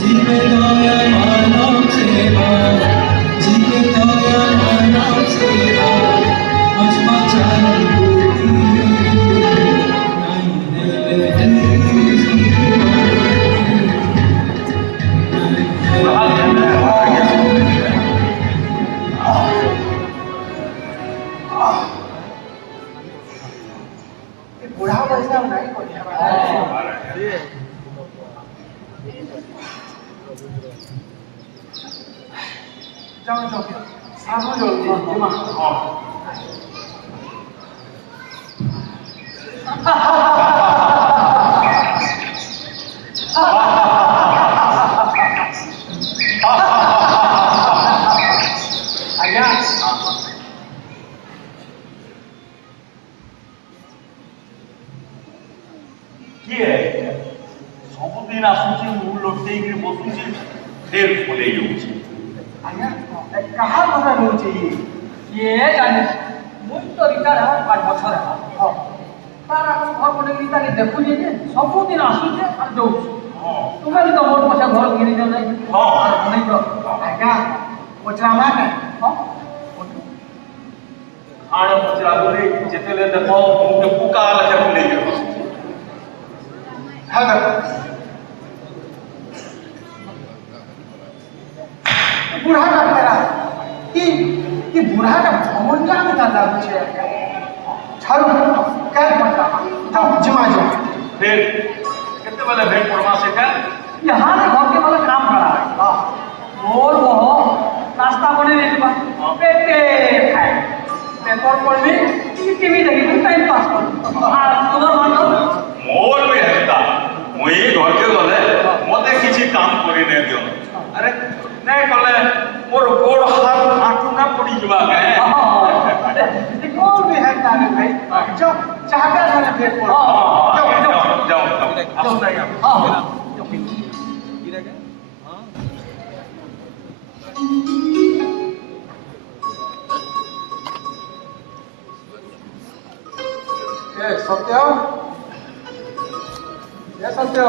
जीवे दया मानव सेवा जीवे दया मानव सेवा मुझमा चांदी बुढ़ा पैसा नहीं जाओ जाओ सामने जाओ आज्ञा किए सबुदिन आसुची मुंह लोटे कि बसुची फेर बोले जाउची आज्ञा कहाँ কথা রয়েছে ये जाने मुई तो रिटायर है 5 বছর है तार हम घर पटे की ताली देखु जे सब दिन आसु जे और जाउ तुम्हें भी तो मोर पछा घर गिरी जाउ नहीं हां नहीं तो आज्ञा पचरा मा के हां आण पचरा बोले जेतेले देखो मुके पुका लखे बोले जाउ हाँ बुढ़ा डॉक्टरा कि बुढ़ा का भ्रमण क्या में दादा पूछे छाड़ो क्या पड़ता जाओ जमा जाओ फिर कितने वाले भेंट पड़वा से क्या यहाँ से घर के वाला काम करा है और वो नाश्ता बने नहीं बा पेटे खाए पेपर पढ़ भी टीवी देखी टाइम पास कर और तुम्हार मान लो मोर भी हेता मुई घर के गले मते किछि काम करि ने दियो अरे नहीं कले मोर गोड़ हाथ आठू ना पड़ी जवा के कौन भी है तारे भाई जाओ चाहता है पेट पर जाओ जाओ अब नहीं हां ए सत्य ये सत्य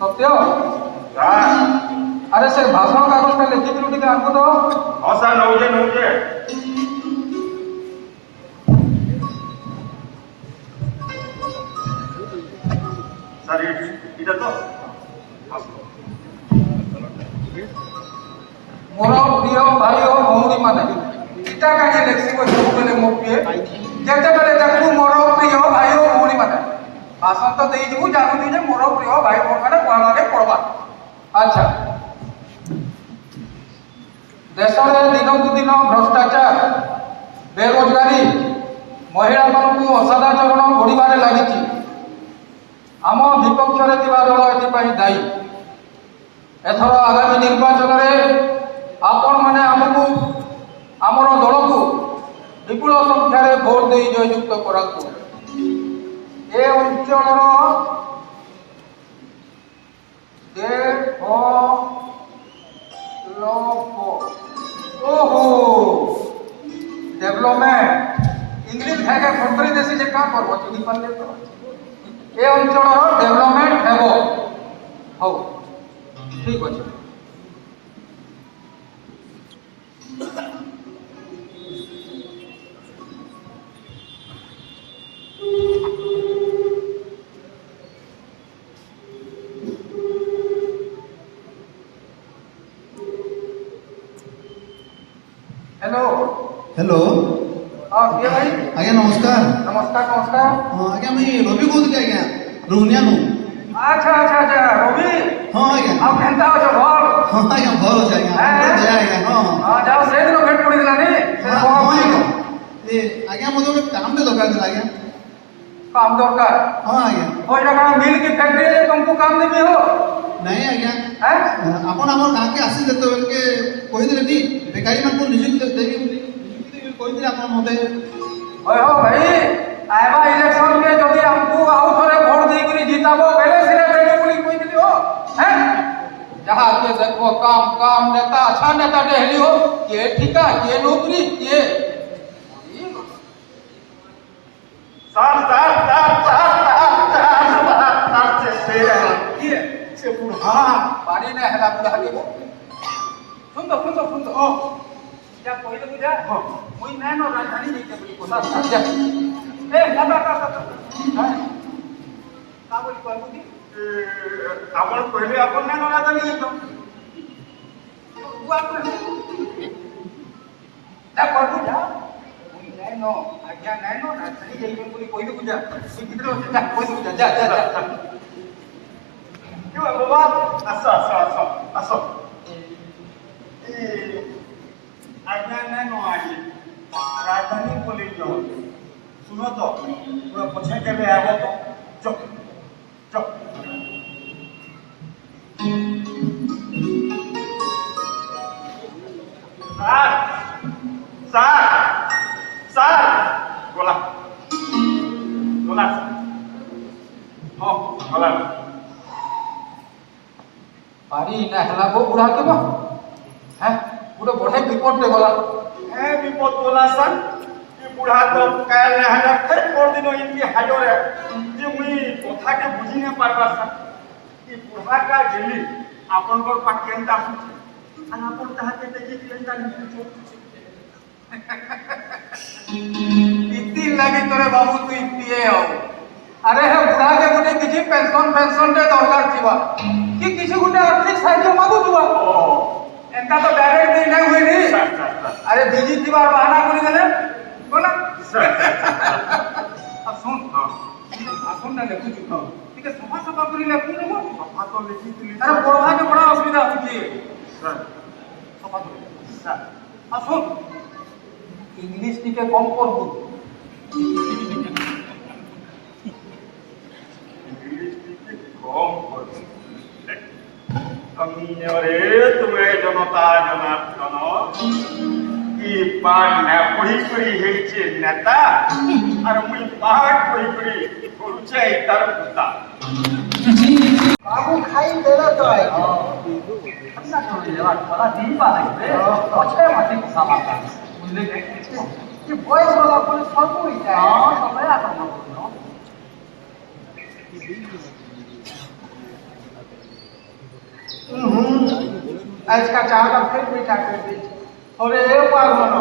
सत्य अरे से भाषण कागज का लिखित रूप के आपको तो हसा नौजे सर इधर तो मोर प्रिय भाई और भौणी माने इटा काहे लेक्सी को सब बेले मो पिए जेते बेले देखू मोर प्रिय भाई और भौणी माने भाषण तो देई दिबू जानू जे मोर प्रिय भाई भौणी माने कोन आगे पड़बा अच्छा देश में दिन को दिन भ्रष्टाचार बेरोजगारी महिला मानू असदाचरण बढ़िबारे लागिछि आम विपक्ष रे दल एथि दायी एथर आगामी निर्वाचन में आपण माने आमको आमर दल को विपुल संख्यार भोट दे जययुक्त करातु ए अंचल ओहो डेवलपमेंट इंग्लिश है के फटरी देसी जे का करबो चिनी पल्ले तो ए अंचल डेवलपमेंट हेबो हो ठीक अछि हेलो हेलो हाँ किए भाई आज्ञा नमस्कार नमस्कार नमस्कार हाँ आज्ञा मुई रवि कहूँ आज्ञा रोहनिया नु अच्छा अच्छा अच्छा रवि हाँ आज्ञा आप केनता हो घर हाँ आज्ञा भल अछि आज्ञा जय आज्ञा हाँ हाँ जाओ से दिन भेट पड़ी दिलानी से हाँ कहो आज्ञा ए आज्ञा मोर गोटे काम दे दरकार थिला आज्ञा काम दरकार हाँ आज्ञा हो जगह मिल की फैक्ट्री है तुमको काम देबी हो नहीं आज्ञा हैं आपण हमर गाँ के आसी जेते बेल के कहि दिले नी बेकारी मान को नियुक्ति देबी नियुक्ति कहि दिले आपण मते ओए हो भाई आइबा इलेक्शन में जदी हमको आउ थरे वोट दे करी जिताबो बेले सिरे देबी बोली कहि दिली हो हैं जहां के देखो काम काम नेता अच्छा नेता देहली हो ये ठिका ये नौकरी ये हाँ पानी ना है बुढ़ा के सुन तो क्या कोई तो बुझा कोई ना नो राजधानी नहीं के बोली कोसा जा ए का बोली कोई आपण पहिले आपण नाही ना आता येतो बुआ को जा पर जा कोई नहीं नो आज्ञा नहीं नो राजधानी जाई के बोली कोई तो बुझा कोई किधर जा कोई तो बुझा जा क्यों बाबा असो आज्ञा नहीं नो आई राजधानी पुलिस जो सुनो तो पूरा पूछे के लिए आવો तो चुप सर बोला हो बोला पानी ना हला को बुढ़ा के बा हैं बुढ़ा बड़े विपद दे बोला है विपद बोला सर कि बुढ़ा तो काल ने हला फिर कोन दिन इनकी हाजर है कि मुई कथा के बुझी न पारबा सर कि बुढ़ा का गेली आपन को पाकेंता सुचे आणि आपण ताहते त्याची केंता नहीं इतनी लगी तोरे बाबू तू पिए हो अरे हे बुढ़ा के गुटे किसी पेंशन दे दरकार थिबा कि किसी गुटे आर्थिक साहाय्य मागु दुआ एंता तो डायरेक्ट नहीं हुए नहीं अरे बिजी थिबा बहाना करी देले बोला अब सुन ना लेखु छु ठीक है सफा करी लेखु नो सफा तो लिखी थी अरे पढ़वा के बड़ा असुविधा होची सर सफा करी सर अब सुन इंग्लिश টিকে কম করব আমি রে তুমি জনতা জনার্দন কি পাঠ না পড়ি করি হেইছে নেতা আর মুই পাঠ পড়ি করি করুছে তার পুতা বাবু খাই দেলা তো আই ঠান্ডা করে দেওয়ার বলা দিন পা লাগবে পছয় মাটি কথা মাথা বুঝলে কি বয়স হলা বলে সব হই যায় হ্যাঁ সবাই আটা না आज का चाह का फिर मीठा कर दे अरे ए पार मनो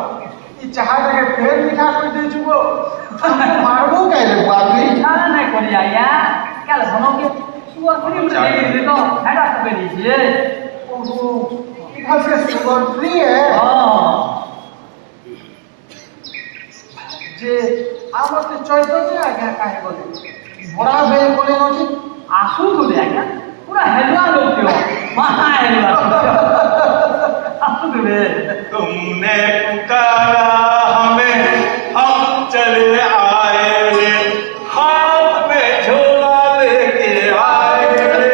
ई चाह के फिर मीठा कर दे जुगो मारबो कैले बाबी ছাড়া নাই করে আইয়া কাল হনকে সুয়ার করে উঠে দিয়ে দিত হেডা করে দিয়েছে ओहो इधर से सुगर फ्री है जे আমতে চৈতন্য আগে কাহে বলে বড়া বেল বলে নজি আসু বলে আইয়া পুরা হেলুয়া লোক কেউ মহা হেলুয়া আসু বলে तुमने पुकारा हमें हम चले आए रे हाथ में झोला लेके आए रे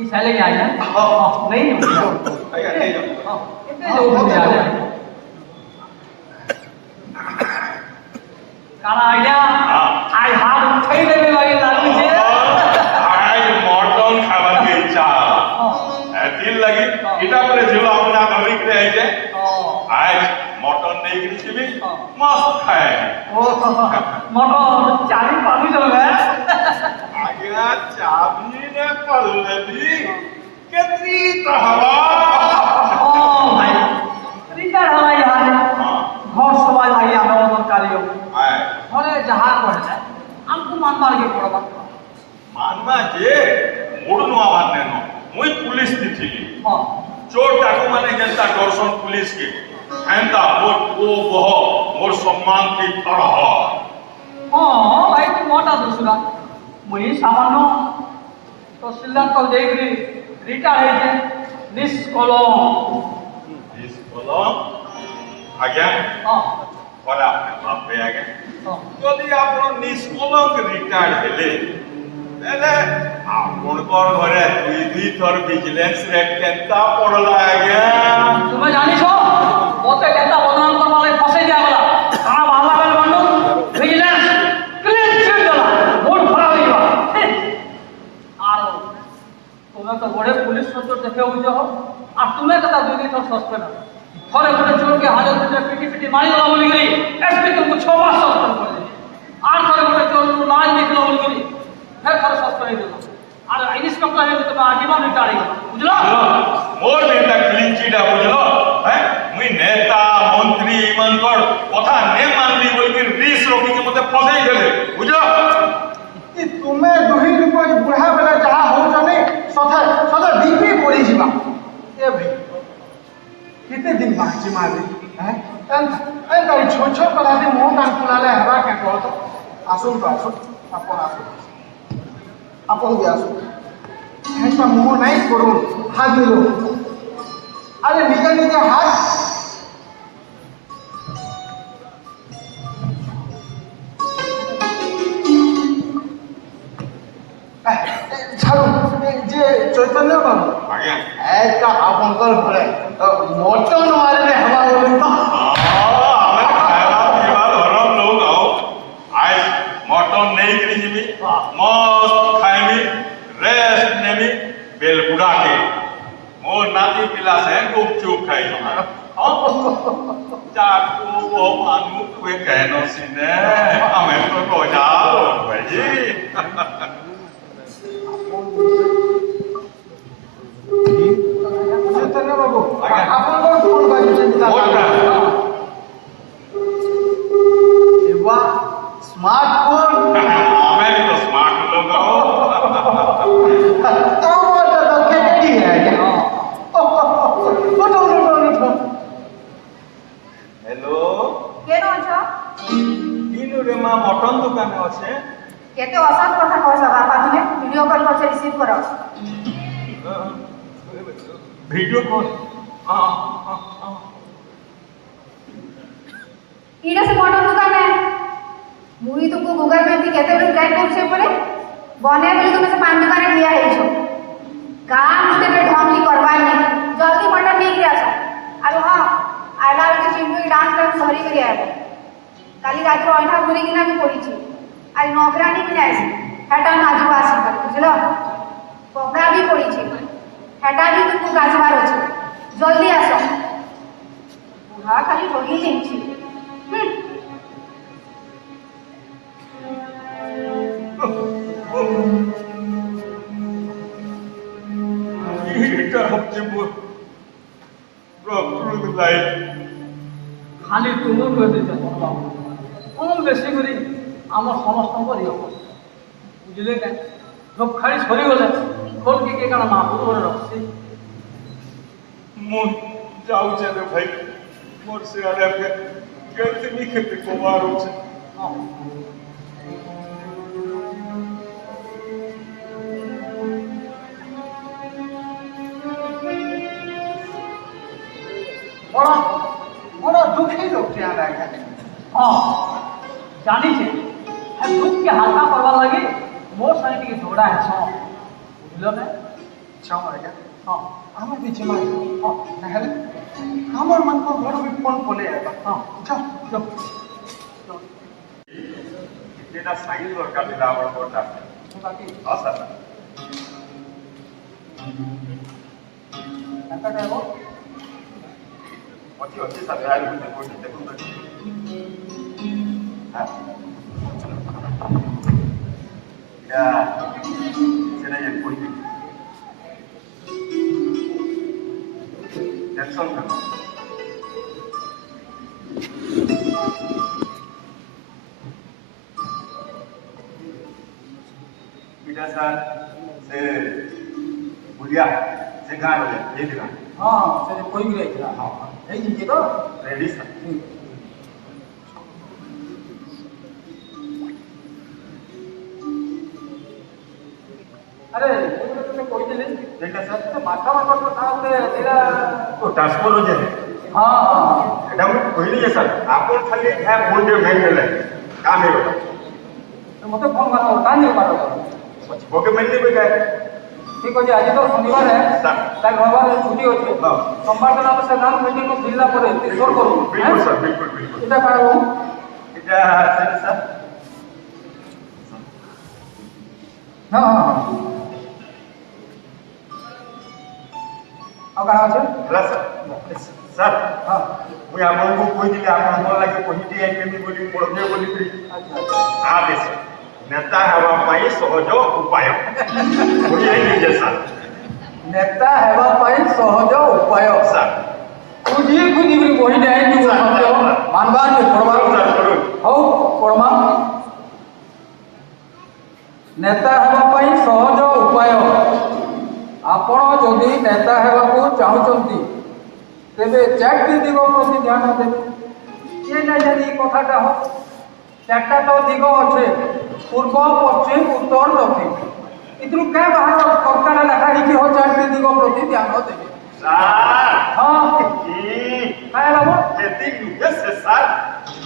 ई साले के आइया नहीं आइया, नहीं जाओ। कितने लोग होते आ रहे काला आइया आई हाथ उठाई देने वाली लागू छे आज मटन खाবার के इच्छा दिल लगी इटा परे झोला अपना धरी के आई जाए आज मटन नहीं गिरছিলি मस्त खाए ओ मोटो चाली पानी चल गया आगे चाबी ने पल्लवी कितनी तहवा ओ भाई रिटायर हवाई हाल घर सवाई आई आनो दरकारियो आए घरे जहा कहले हमको मानबार के पड़बा मानवा जे मोड़नो आवाज नेनो मुई पुलिस दिथिली हां चोर टाकू माने जनता दर्शन पुलिस के एंता मोर ओ बह मोर सम्मान की तरह हां भाई तू मोटा दूसरा मुई सामान्य तहसीलदार तो जेइरी रिटायर है जे निष्कलम इस कलम आज्ञा हां बड़ा अपने बाप पे आगे हां যদি আপন নিষ্কলঙ্ক রিটায়ার্ড হেলে তাহলে আপনার ঘরে দুই থর ভিজিলেন্স রেট কেনতা পড়লা আজ্ঞা तुम्हें जानी छो बोते केता बदनाम करवा ले फसे जा वाला सारा भाला बेल बंडू विजिलेंस क्लीन चिट दला बोर्ड भरा होइबा आरो तुम्हें तो बड़े पुलिस सदस्य देखे हुई हो और तुम्हें कता दुई दिन तक सस्पेंड थोड़े थोड़े चोर के हाजत में पिटी पिटी मारी वाला बोली गई एसपी तुमको 6 मास सस्पेंड कर दी और थोड़े थोड़े चोर को लाज निकला बोली गई फिर थोड़े सस्पेंड कर दो और इंस्पेक्टर है तो आजीवन रिटायरिंग बुझलो मोर नेता क्लीन चिटा बुझलो हैं मुई नेता मंत्री इमानकर কথা নে মানলি বলকি রিস রকি के মতে ফসাই গেলে বুঝলো कि तुमे दुही लोक बुढ़ा बेला जहाँ होने सदा सदा बीपी पड़ी जीवा ए भाई कितने दिन बाकी मारे हैं एंता छोट छोट करा दे मुंह कान फुलाले हवा के कह तो आसुन अपन भी आसुन एंता मुंह नहीं करो हाथ दिलो अरे निजे हाथ ছাড়ো যে চৈতন্য বাবু আগে একটা আপনকার ঘরে মটন মারে হওয়া বলুন তো ଆମେ ଖାଇବା ପିଇବା ଧରମ ଲୋକ ଆଉ ଆଇ ମଟନ ନେଇକିରି ଯିବି ମସ୍ତ ଖାଇମି ରେଷ୍ଟ ନେମି ବେଲଗୁଡାକେ ମୋ ନାତି ପିଲା ସେ ଗୁପଚୁପ ଖାଇବି ଚାକୁ ଓ ମାନୁ କୁଏ କେନ ସିନେ ଆମେ ତ ଗଜା ଭାଇ চৈতন্য বাবু আজ্ঞা। আপনার ফোন বাজুছেন স্মার্টফোন ଆମେ ବି ତ ସ୍ମାର୍ଟ ଲୋକ তোমারটা তো কেটে হ্যাঁ ওটো हेलो কেন অছ কিনু রে মা মটন দোকানে আছে কেতে অসৎ কথা কইছ বাপা তুমি ভিডিও কল করছে রিসিভ কর ভিডিও কল ইটা সে মটন দোকানে মুই তুমको गूगल पे भी केते बड़े ट्राई करछे परे बने बोली तुम से पान दुकाने लिया हेछो काम मुते पे ढंगली करवार नहीं जल्दी मटन नहीं गिरा आसो अरे हां आइला के चिंटू डांस कर सॉरी करी आबो काली रात को अंठा घुरी किना भी पड़ीची आज नौकरानी भी आइसी हेटा नाजू आसी कर बुझलो कपड़ा भी पड़ीची हेटा भी तुमको काजबार अछि जल्दी आसो बुढ़ा खाली ठगी लेछि এটা হচ্ছে প্রকৃত লাইফ খালি তুমি কইতে চাও বাবু কম বেশি করি আমার সমস্ত দিও বুঝলে কেন সব খালি সরি গলে কোনকে কে কানা মা পুরো রাখছি ମୁଁ ଯାଉଛି ରେ ଭାଇ ମୋର ସିଆଡ଼େ କେମିତି ନିକ୍ଷେପ କମାର ଅଛି ହଁ বড় বড় দুঃখী লোক চেহারা এখানে हाँ जानी छे है दुख के हल्का करवा लगे मोर सारे टिके झगड़ा है सो बुझलो ने क्षमा आज्ञा हाँ আমার পিছে মারি নাহলে আমার মন কো বড় বিপন পলে আইবা हाँ যাও चुप যেটা সাইজ দরকার ছিল আমার কোটা बाकी আচ্ছা ऐसा कहो ଅଛି ଅଛି ସାର୍ ଭାଇ କୋଟି ଦେଖନ୍ତୁ হ্যাঁ এটা সেটা যে কোটি টেনশন কেন এটা স্যার সে বুঝিয়া সে গাঁ রয়ে এই দিলা हाँ से कोई भी रही था हाँ यही जी तो রেডি স্যার अरे तुमने कोई दिले যেটা স্যার तो माथा माथा को था से तेरा ও ট্রান্সফার হয়ে যায় हाँ हाँ এটা আমি কইলি যে স্যার আপন খালি হ্যাঁ ফোন দিয়ে মেল দিলে কাম হয়ে গেল तो मते फोन मारो कान नहीं मारो ওকে মেল দিবে গায় ठीक हो आज तो शनिवार है सर। कल रविवार छुट्टी होती हाँ। सोमवार दिन आप साधारण मीटिंग को जिला पर जोर करूँ बिल्कुल सर बिल्कुल बिल्कुल এটা কারো এটা স্যার হ্যাঁ হ্যাঁ ଆଉ କାଣା ଅଛେ ହେଲା ସାର୍ ହଁ ମୁଇଁ ଆପଣଙ୍କୁ କହିଥିଲି ଆପଣଙ୍କର ଲାଗି ବହିଟି ଆଣିନେବି ବୋଲି ପଢ଼ବେ ବୋଲିକିରି ଆଦେଶ ନେତା ହେବା ପାଇଁ ସହଜ ଉପାୟ ବହି ଆଣିଲି ସାର୍ ନେତା ହେବା ପାଇଁ ସହଜ ଉପାୟ ସାର୍ খুঁজি খুঁজি করে বহি নাই মানবার পড়বার হও পড়মা নেতা হেবা পাই সহজ উপায় আপন যদি নেতা হেবাকু চাহুচন্তি তেবে চারটি দিগ প্রতি ধ্যান দেবে কিଏ না জানি এই কথাটা হোক চারটা তো দিগ আছে পূর্ব পশ্চিম উত্তর দক্ষিণ এଥିରୁ কে বাহার কর্তাটা লেখা ହେଇକି हो চারটি দিগ প্রতি ধ্যান দেবে ସାର୍ ହଁ କାଇଁ ଲାଗ ଯେତିକି ନୁହେଁ ସେ ସାର୍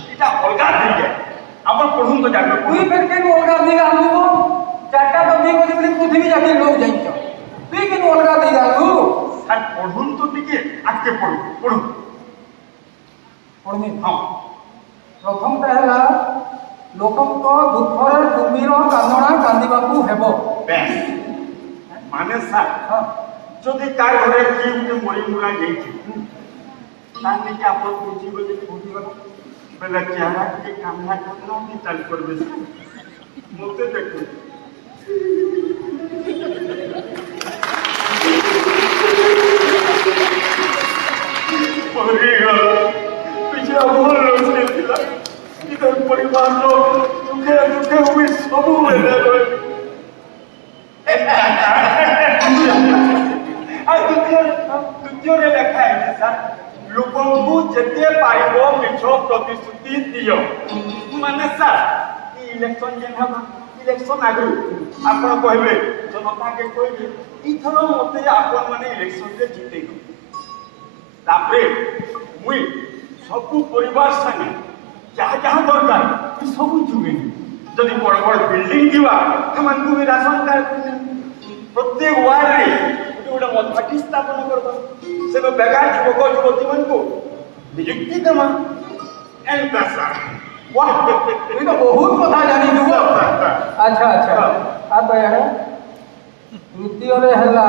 ଏଇଟା ଅଲଗା ଦିଗେ ଆପଣ ପଢ଼ୁନ୍ ତ ଜାଣିବେ তুই ফের কেন অলগা দিগা আনলু চারটা তো দিগ আছে বলে পৃথিবী যাকে লোক যাইছ তুই কেন অলগা দিগা আনলু ସାର୍ ପଢ଼ୁନ୍ ତ ଟିକେ ଆଗକେ ପଢ଼ୁନ୍ পড়মি ହଁ প্রথমটা হেলা লোকଙ୍କ দুঃখରେ କୁମ୍ଭୀର କାନ୍ଦଣା କାନ୍ଦିବାକୁ ହେବ ବେଶ୍ ମାନେ ସାର୍ ଯଦି କାହା ଘରେ କିଏ ଗୋଟେ ମରି ମୁରା ଯାଇଛି ତାର ନେଇକି ଆପଣ ବୁଝିବେ ଯେ ବୁଝିବାକୁ ବେଲେ ଚାହା ଟିକେ କାମନା କରିନା କି ଚାଲି କରିବେ ମୋତେ ଦେଖୁ ମରିଗଲା ପିଛେ ଭଲ ରୋଷେଇ ଥିଲା କିନ୍ତୁ ପରିବାର ଦୁଃଖେ ଦୁଃଖେ ହୁଏ ସବୁବେଳେ ରହେ ଦ୍ୱିତୀୟରେ ଲେଖା ହେଇଛି ସାର୍ ଲୋକଙ୍କୁ ଯେତେ ପାରିବ ମିଛ ପ୍ରତିଶ୍ରୁତି ଦିଅ ମାନେ ସାର୍ ଇଲେକ୍ସନ ଯେନ୍ ହବ ଇଲେକ୍ସନ ଆଗରୁ ଆପଣ କହିବେ ଜନତାକେ କହିବେ ଏଇଥର ମତେ ଆପଣ ମାନେ ଇଲେକ୍ସନରେ ଜିତେଇ ଦେବେ ତାପରେ ମୁଇଁ ସବୁ ପରିବାର ସାଙ୍ଗେ ଯାହା ଯାହା ଦରକାର ସବୁ ଯୋଗେଇବି ଯଦି ବଡ଼ ବଡ଼ ବିଲ୍ଡିଂ ଥିବା ସେମାନଙ୍କୁ ବି ରାସନ କାର୍ଡ ପ୍ରତ୍ୟେକ ୱାର୍ଡରେ ଗୋଟେ ମଧୁମାଟି ସ୍ଥାପନ କରିବା ସେ ବେକାର ଯୁବକ ଯୁବତୀମାନଙ୍କୁ ନିଯୁକ୍ତି ଦେବା ଏନ୍ତା ସାର୍ তুই তো বহুত কথা জানিছু আচ্ছা আচ্ছা আর দয়ারে তৃতীୟରେ ହେଲା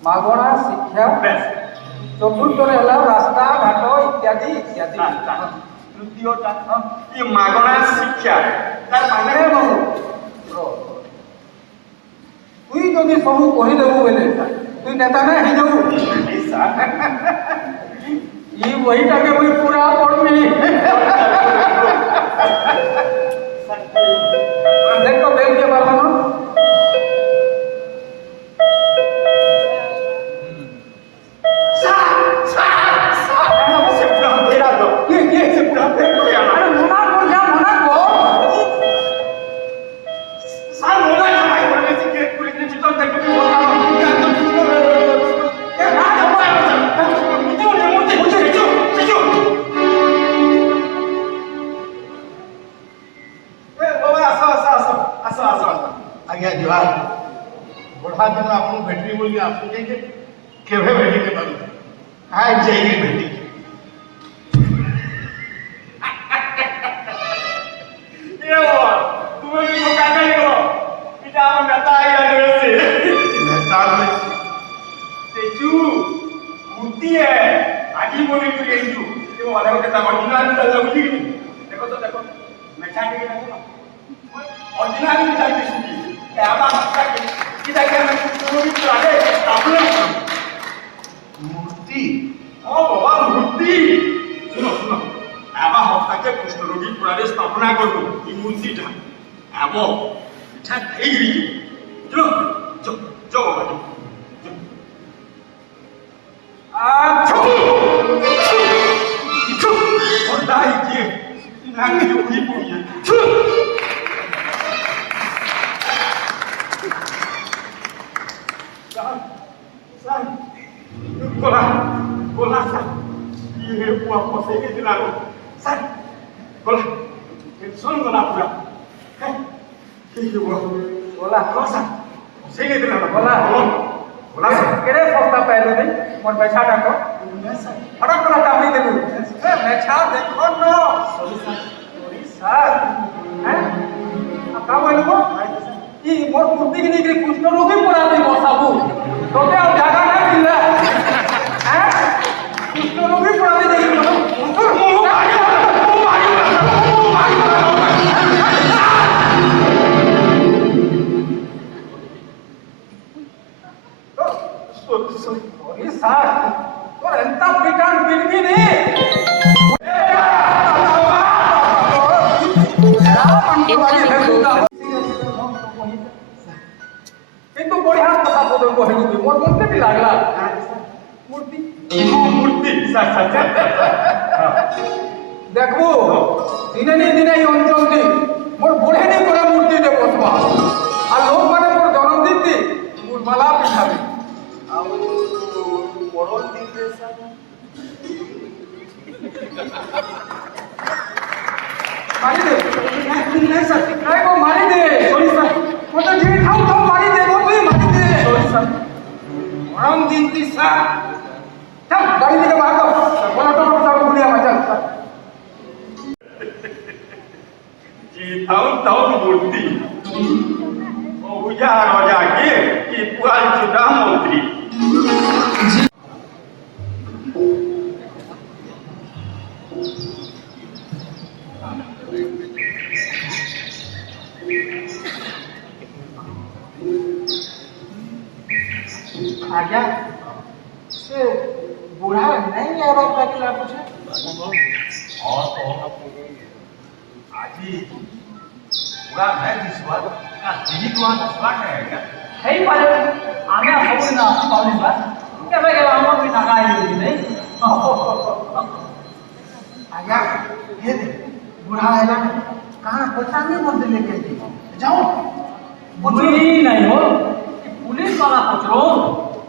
ମାଗଣା ଶିକ୍ଷା ଚତୁର୍ଥରେ ହେଲା ରାସ୍ତା ଘାଟ ଇତ୍ୟାଦି ଇତ୍ୟାଦି ତୃତୀୟଟା ଏ ମାଗଣା ଶିକ୍ଷା ତାର ମାନେ ବାବୁ তুই যদি সবু কহিদেবু বেলে তুই নেতা না হয়ে যাবু এই বইটাকে মুই পুরা পড়বি দেখ তো বেল দিয়ে পারবো না ଆଜ୍ଞା ଜୁହାର ବଢ଼ା ଦିନ ଆପଣଙ୍କୁ ଭେଟିବି ବୋଲି ଆସୁଛେ ଯେ କେବେ ଭେଟି ନେ ପାରୁଛି ଆଜ ଯାଇକି ଭେଟି ନେତା ଆଜି ବୋଲି ଏଇଛୁ କେତେ ଅର୍ଜିନାଲ ବୁଝିକି ଦେଖ ତ ଦେଖ ମେଛା ଟିକେ ଦେଖ ଅର୍ଜିନାଲ ବି ଯାଇ ଦିଶୁଛି ମୂର୍ତ୍ତି ହଁ ବାବା ମୂର୍ତ୍ତି ଶୁଣ ଶୁଣ ଆବା ହପ୍ତାକେ କୁଷ୍ଠରୋଗୀ ପୁରାରେ ସ୍ଥାପନା କରବୁ এই ମୂର୍ତ୍ତିଟା ଆବ ଇଚ୍ଛା ହେଇକିରି ଯିବ ଯ ବାବା ଥଣ୍ଡା ହେଇକି ନାକି ଉଡ଼ି ପଡ଼ିଏ Gola, gola sa. Iye buah posai ke dilalu. Sa. Gola. Son gola pula. Hei. Iye buah. Gola, gola sa. Posai ke dilalu. Gola. Gola sa. কেরে সস্তা পাইলো নি মোর বেছাটা কো ফটক করে কামি দেবু এ বেছা দেখো না সরিষা হ্যাঁ কা বলবো ই মোর কুর্তি কি নিয়ে কুষ্ঠ রোগী পড়াতে বসাবু তোকে আর জায়গা না দিলে হ্যাঁ কৃষ্ণনু भी পড়াতে দেখি স্যার তোর এত পিটান পিটবি নি কিন্তু বঢ়িয়া কথা তোদের কহিলি মোর মনকে বি লাগলা মূর্তি মূর্তি স্যার স্যার দেখবো দিনে নি দিনে এই অঞ্চলটি মোর বঢ়েনি করে মূর্তিতে বসবা আর লোক মানে মোর জন্মদিন দি ফুলমালা পিঠাবি মারি দে নাই গো মারি দে মতো জিবি থাও থাও মারি দে গো তুই মারি দে গরম দিন দি স্যার চল গাড়ি থেকে বার কর বলা তো সব গুলিয়া বাজা জি তাও মূর্তি ও উজা রাজা কে কি পুয়াল চুদা মন্ত্রী आज्ञा से बूढ़ा नहीं आवा पाकिला पूछे हाँ तो आजी पूरा मैं दिसवा का दिली तो आना स्मार्ट है क्या হেই পারে আমি আর খবর না পাবলি বা কেবে গেল আমার কি টাকা আইলি নেই आज्ञा ये दे बूढ़ा आएगा कहाँ पता नहीं बोलते लेके जाओ বুঝি নাই হো পুলিশ वाला পুছরো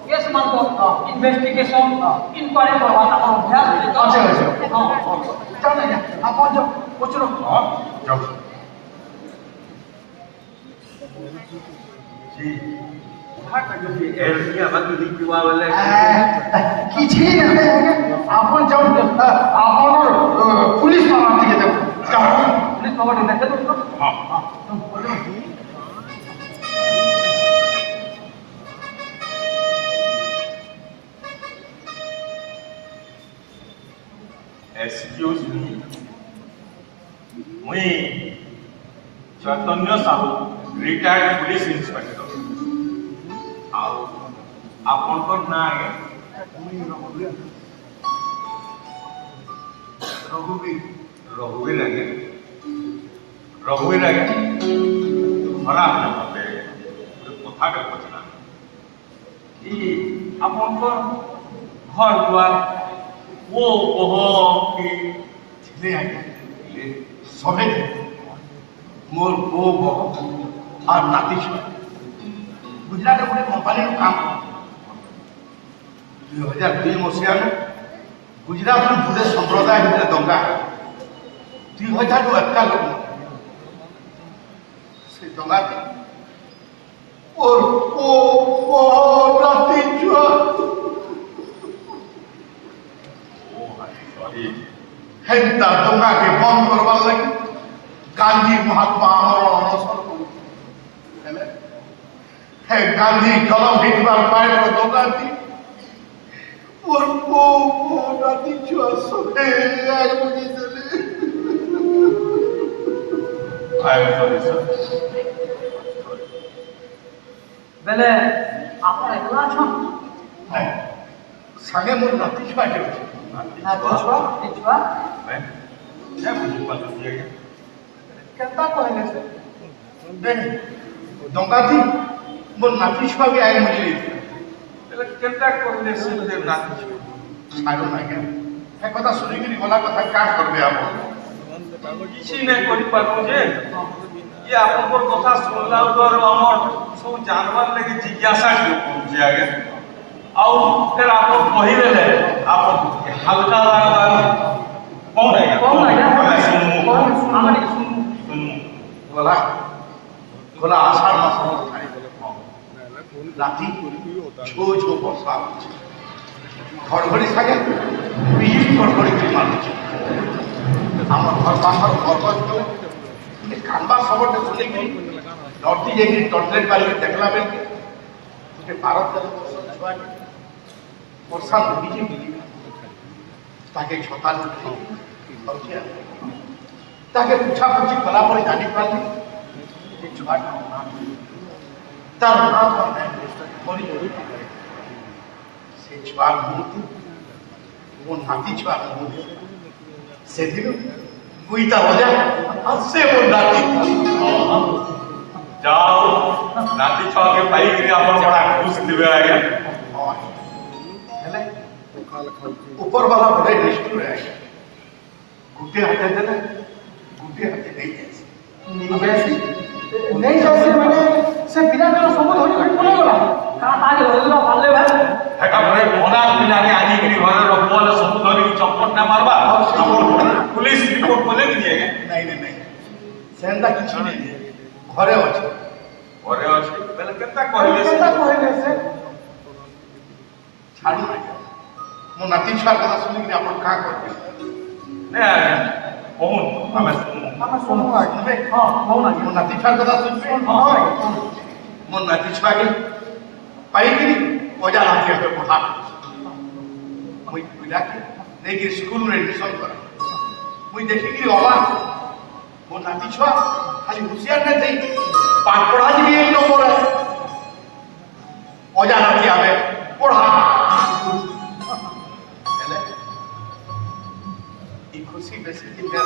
কেস মান তো ইনভেস্টিগেশন ইনকোয়ারি করবা তা অভ্যাস अच्छा अच्छा जाओ ना जा आप पहुंच जाओ पूछ लो हाँ जाओ जी उठा का जो ये एरिया बाकी दिखवा वाले किसी नहीं अपन जाओ अपन पुलिस वाला दिखे जाओ जाओ পুলিশ খবর দেখে তো हाँ Excuse me. मुई चैतन्य साहू रिटायर्ड पुलिस इंस्पेक्टर आओ आपन ना है रघुवीर लगे भला अपने मते कथा के पचना कि आपन घर द्वार वो ओहो कि ले आइए सबे मोर बो बो और नाती गुजरात गोटे कंपानी काम 2002 मसीहा गुजरात गोटे संप्रदाय भितर दंगा 2000 एका लोक से दंगा और ओ नाती छुआ हेन्ता दंगा के बंद करवार लगी गांधी महात्मा आमर अनशन हे गांधी कलम हिटबार पायर दंगा थी और वो नाती छुआ सबे आज मुझे चले आई एम सॉरी सर বেলে আপন একলা আছেন संगे मोर नाती छुआ के नाती छुआ मैं क्या बुझी पातो दिया गया केता कहले से देख दंगा थी मोर नाती छुआ के आई मुझे એટલે કેતા કોને સિદ્ધે નાખી छाड़ो ना क्या है कथा सुनी कि गला कथा का करबे आप କିଛି ନାଇଁ କରି ପାରୁ ଯେ ये आपनकर कथा सुनला पर हमर सब जानवर लगे जिज्ञासा जे आगे आउ फिर आपन कहि देले आपन हल्का लागला कौन है कौन है मैं सुनू আমারে শুনুন सुनू गला गला आषाढ़ मास राती छो छो बर्षा घड़घड़ी सागे बिजली घड़घड़ी के मारुଛି আমার ঘর পাখর ঘর কানবা খবরটা শুনে কি ডরটি যাই টয়লেট বাড়ি দেখলা বেলকে ଗୋଟେ 12-13 ବର୍ଷ ଛୁଆଟେ ବର୍ଷା ଧରିକି ବୁଲିଲା ତାକେ ଛତା ଧରିକି ତାକେ ପୁଛାପୁଛି କଲା ପରେ ଜାଣିପାରିଲି ଯେ ଛୁଆଟା ତାର ମା ମରି ସେ ଛୁଆ ମୁହଁକୁ ମୋ ନାତି ଛୁଆ ମୁହଁକୁ ସେଦିନ ଗୁଇତା ବଜା ଆସେ ମୋ ନାତି ଯାଅ ନାତି ଛୁଆକେ ପାଇକିରି ଆପଣ ବड़ा खुश ଥିବେ ଆଜ୍ଞା ହେଲେ ଉପରବାଲା ବଡେ ନିଷ୍ଠୁର ଆଜ୍ଞା ଗୋଟିଏ ହାତେ ଦେଲେ ଗୋଟିଏ ହାତେ ନେଇ ଯାଉଛି ମାନେ ସେ ପିଲାଟାର ସବୁ ଧରି ଧରି ପଳେଇଗଲା କା ତାଜେ ହଜୁରା ପାଲେ ଭାଇ ହେଟା ପରେ ଅନାଥ ପିଲାରେ ଆଣିକିରି ଘରେ ରଖବଲେ ସବୁ ଧରିକି ଚପଟ ନା ମାରବା ଆପଣ ପୁଲିସ ରିପୋର୍ଟ କଲେ କି ଆଜ୍ଞା ନାଇଁ ସେନ୍ତା କିଛି ନାଇଁ ଘରେ ଅଛି ବେଲେ କେନ୍ତା କହିଲେ କେନ୍ତା କହିଲେ ସେ ଛାଡୁ ଆଜ୍ଞା ମୋ ନାତି ଛୁଆର କଥା ଶୁଣିକିରି ଆପଣ କାଁ କରିବେ ନେ ଆଜ୍ଞା କହୁନ ଆମେ ଶୁଣୁ ଆଜ୍ଞା ହଁ କହୁନ ମୋ ନାତି ଛୁଆର କଥା ଶୁଣିବେ ମୋ ନାତି ଛୁଆକେ ପାଇକିରି ଅଜା ନାତି ଏବେ ପଢା ମୁଇଁ ପିଲାକେ ନେଇକିରି ସ୍କୁଲରେ ଏଡମିସନ କରେ ମୁଇଁ ଦେଖିକିରି ଅବାକ ମୋ ନାତି ଛୁଆ ଖାଲି ହୁସିଆର ନାଇଁ ଯାଇ ପାଠ ପଢା ଯିବି এই নম্বরে অজা নাতি আমি পড়া হেলে এই খুশি বেশি দিন না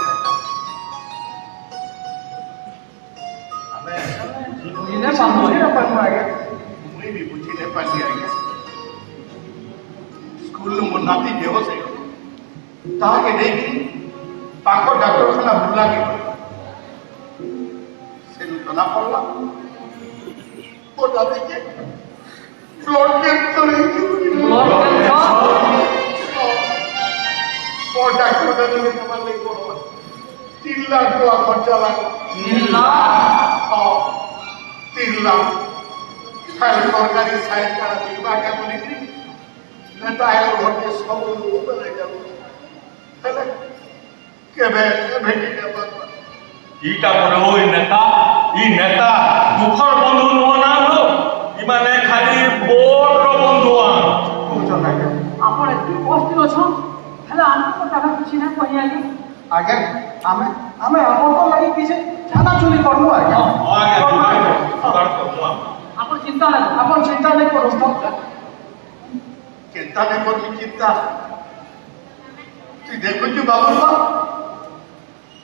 আমি বুঝিনে পারবো আগে মুই भी বুঝি नहीं पाली आगे स्कूल में मोर नाती बेहोश है ताके देखी पाखो डॉक्टरखाना बुला के से जना पड़ला वो नाती के ब्लड कैंसर है वो डॉक्टर ने कहा ले को 3 लाख टका खर्चा लगा 3 लाख हाँ 3 लाख खाली सरकारी सहायता दिखवा के बोली नेता है घर के सब बने जाओ हेले केबे भेटी के बात ಈಟ ಬರೋ ಈ ನೆತ দুখর বন্ধু নো না হলো ইমানে খালি বোর্ডর বন্ধু ଆପଣ ଏତେ କଷ୍ଟ ଅଛ ହେଲେ ଆମକୁ କଥା କିଛି ନା କହି ଆଜ୍ଞା आगे हमें हमें अपन को लगी पीछे जाना चुली करमु आगे ଆପଣ ଚିନ୍ତା ନାହିଁ अपन चिंता नहीं करो चिंता नहीं करो चिंता तू देखो जो बाबू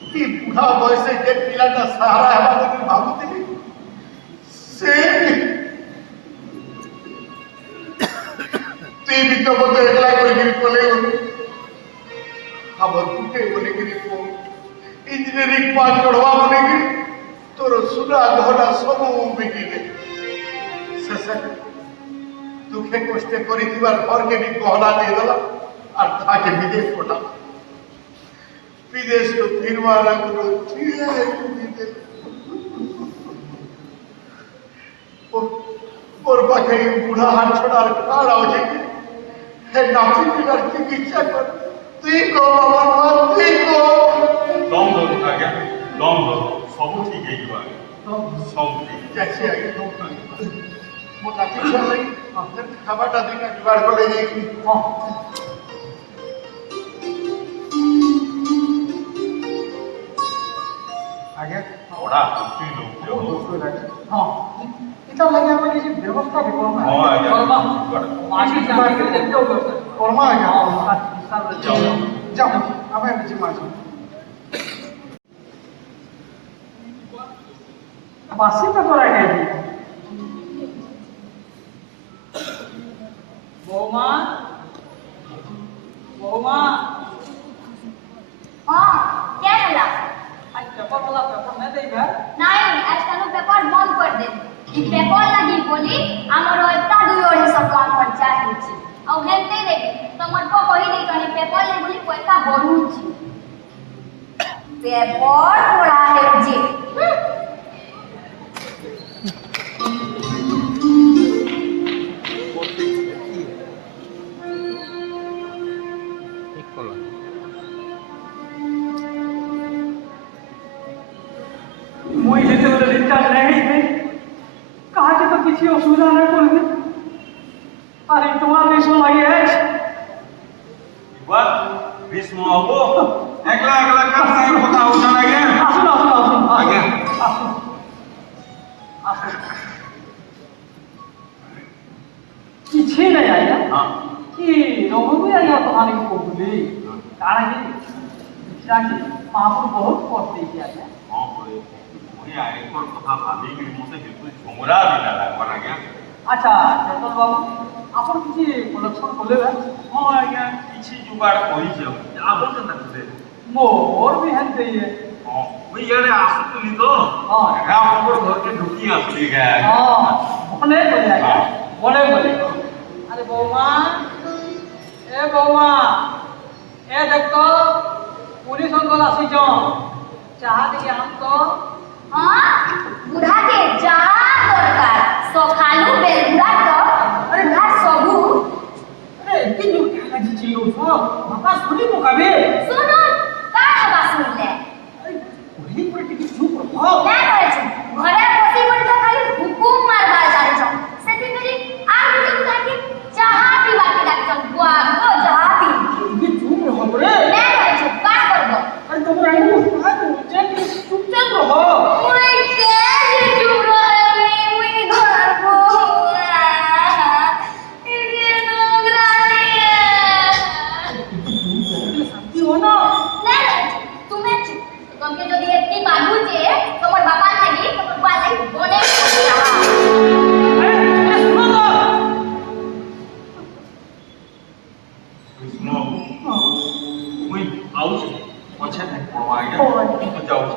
कि बुढ़ा बयस जे पिलाटा सहारा है बोली भाबुती से तू भी तो बोले एकला करके कोले खबर कुटे बोले कि को इंजीनियरिंग पास पढ़वा बोले कि तोर सुना घोड़ा सब बिगिले से दुखे कष्टे करिथिबार घर के भी गहना दे देला और थाके विदेश पठा विदेश को फिरवा रखो और पाखे बूढ़ा हाथ छोड़ा खड़ा हो जाएगी है नाची पिलर चिकित्सा कर तुई को बाबा तुई को দম ধরু আজ্ঞা দম ধরু সবু ঠিক হয়ে যাবে সব ঠিক जैसे आगे वो नाची चल रही खाबाटा दिना जुगाड़ को ले जाएगी आगे ওরা দুঃখী লোক हाँ इतना लगे हमें किसी व्यवस्था भी करना है হ্যাঁ আজ্ঞা মাঝে যাবে দেখতে হবে करना है क्या যাও जाओ हमें नीचे मार বাসি পেপার আগে বৌমা বৌমা हाँ क्या होला আজ পেপার वाला পেপার না দেইবা नहीं आजकल पेपर बंद कर दे ई पेपर लगी बोली हमर एकटा दुई ओढ़े सब काम पर चाही औ हेते देखी तमर को कहि दे कनी पेपर ले बोली पैसा बढ़ुची पेपर पढ़ा है जी मुई जेते बोले रिचार्ज नहीं है कहा के तो किसी असुविधा नहीं पड़े ভীষ্ম বাবু একলা একলা কার সাথে কথা হচ্ছে না আজ্ঞা আসুন আসুন আসুন আজ্ঞা আসুন আসুন କିଛି ନାହିଁ ଆଜ୍ଞା ହଁ କି ରଘୁବି ଆଜ୍ଞା ତହାనికి କହୁଥିଲି କାଣା କି ଯାକି ମହାପୁରୁ ବହୁତ କଷ୍ଟ ଦେଇଛି ଆଜ୍ଞା ହଁ ପଡେ ମୁଇଁ ଆଏକର କଥା ଭାବିକିରି ମତେ ବିଲକୁଲ ଝୁମରା ବି ନା ଲାଗବାର ଆଜ୍ଞା ଆଚ୍ଛା ଚେତନ ବାବୁ ଆପଣ କିଛି କଲେକ୍ସନ କଲେ ବା ହଁ ଆଜ୍ଞା କିଛି जुगाड़ କରିଛି ଆପଣ କେନ୍ତା କଲେ ମୋର ବି ହେନ୍ତେ ଇଏ ହଁ ମୁଇଁ ଇଆଡ଼େ ଆସୁଥିଲି ତ ହଁ। ଆପଣଙ୍କର ଘରକେ ଢୁକି ଆସିଲି ଆଜ୍ଞା ହଁ ମନେ କଲେ ଆଜ୍ଞା ମନେ କଲେ ଆରେ ବৌମା ଏ ବୌମା ଏ ଦେଖ ପୁରୀ ସଙ୍କଲ ଆସିଛନ୍ ଚାହା ଟିକେ ଆଣ ତ हाँ बुढ़ा के जहाँ दरकार सखालू बेलुरा तो और घर सबू আরে এতে জোর কাকা জি চিল্লাউছ বাপা শুনি পকাবে सुनो का हवा सुनले আরে ওই পরে টিকে চুপ রহ ना करे छु घरे बसी पड़ी तो खाली हुकुम मारबार जाने छ सेति मेरी आग दिन ताकि जहाँ पीवा के डाक्टर बुआ गो जहाँ पी টিকে চুপ রহ রে ना करे छु का करबो আরে তোমরা আইনো কাজ হচ্ছে কি চুপচাপ রহ मुई के जे चुप रहे मुई घर को ये नोगरानी শান্তি हो ना ना तुम्हें चुप तुमके যদি একটি বালু যে তোমার বাবা লাগি তোমার বাবা লাগি বনে আরে শুনো তো ଭୀଷ୍ମ ବାବୁ ମୁଇଁ ଆଉଛେ ପଛେ ନାଇଁ ପଡ଼ବା ଆଜ୍ଞା ଯାଉଛି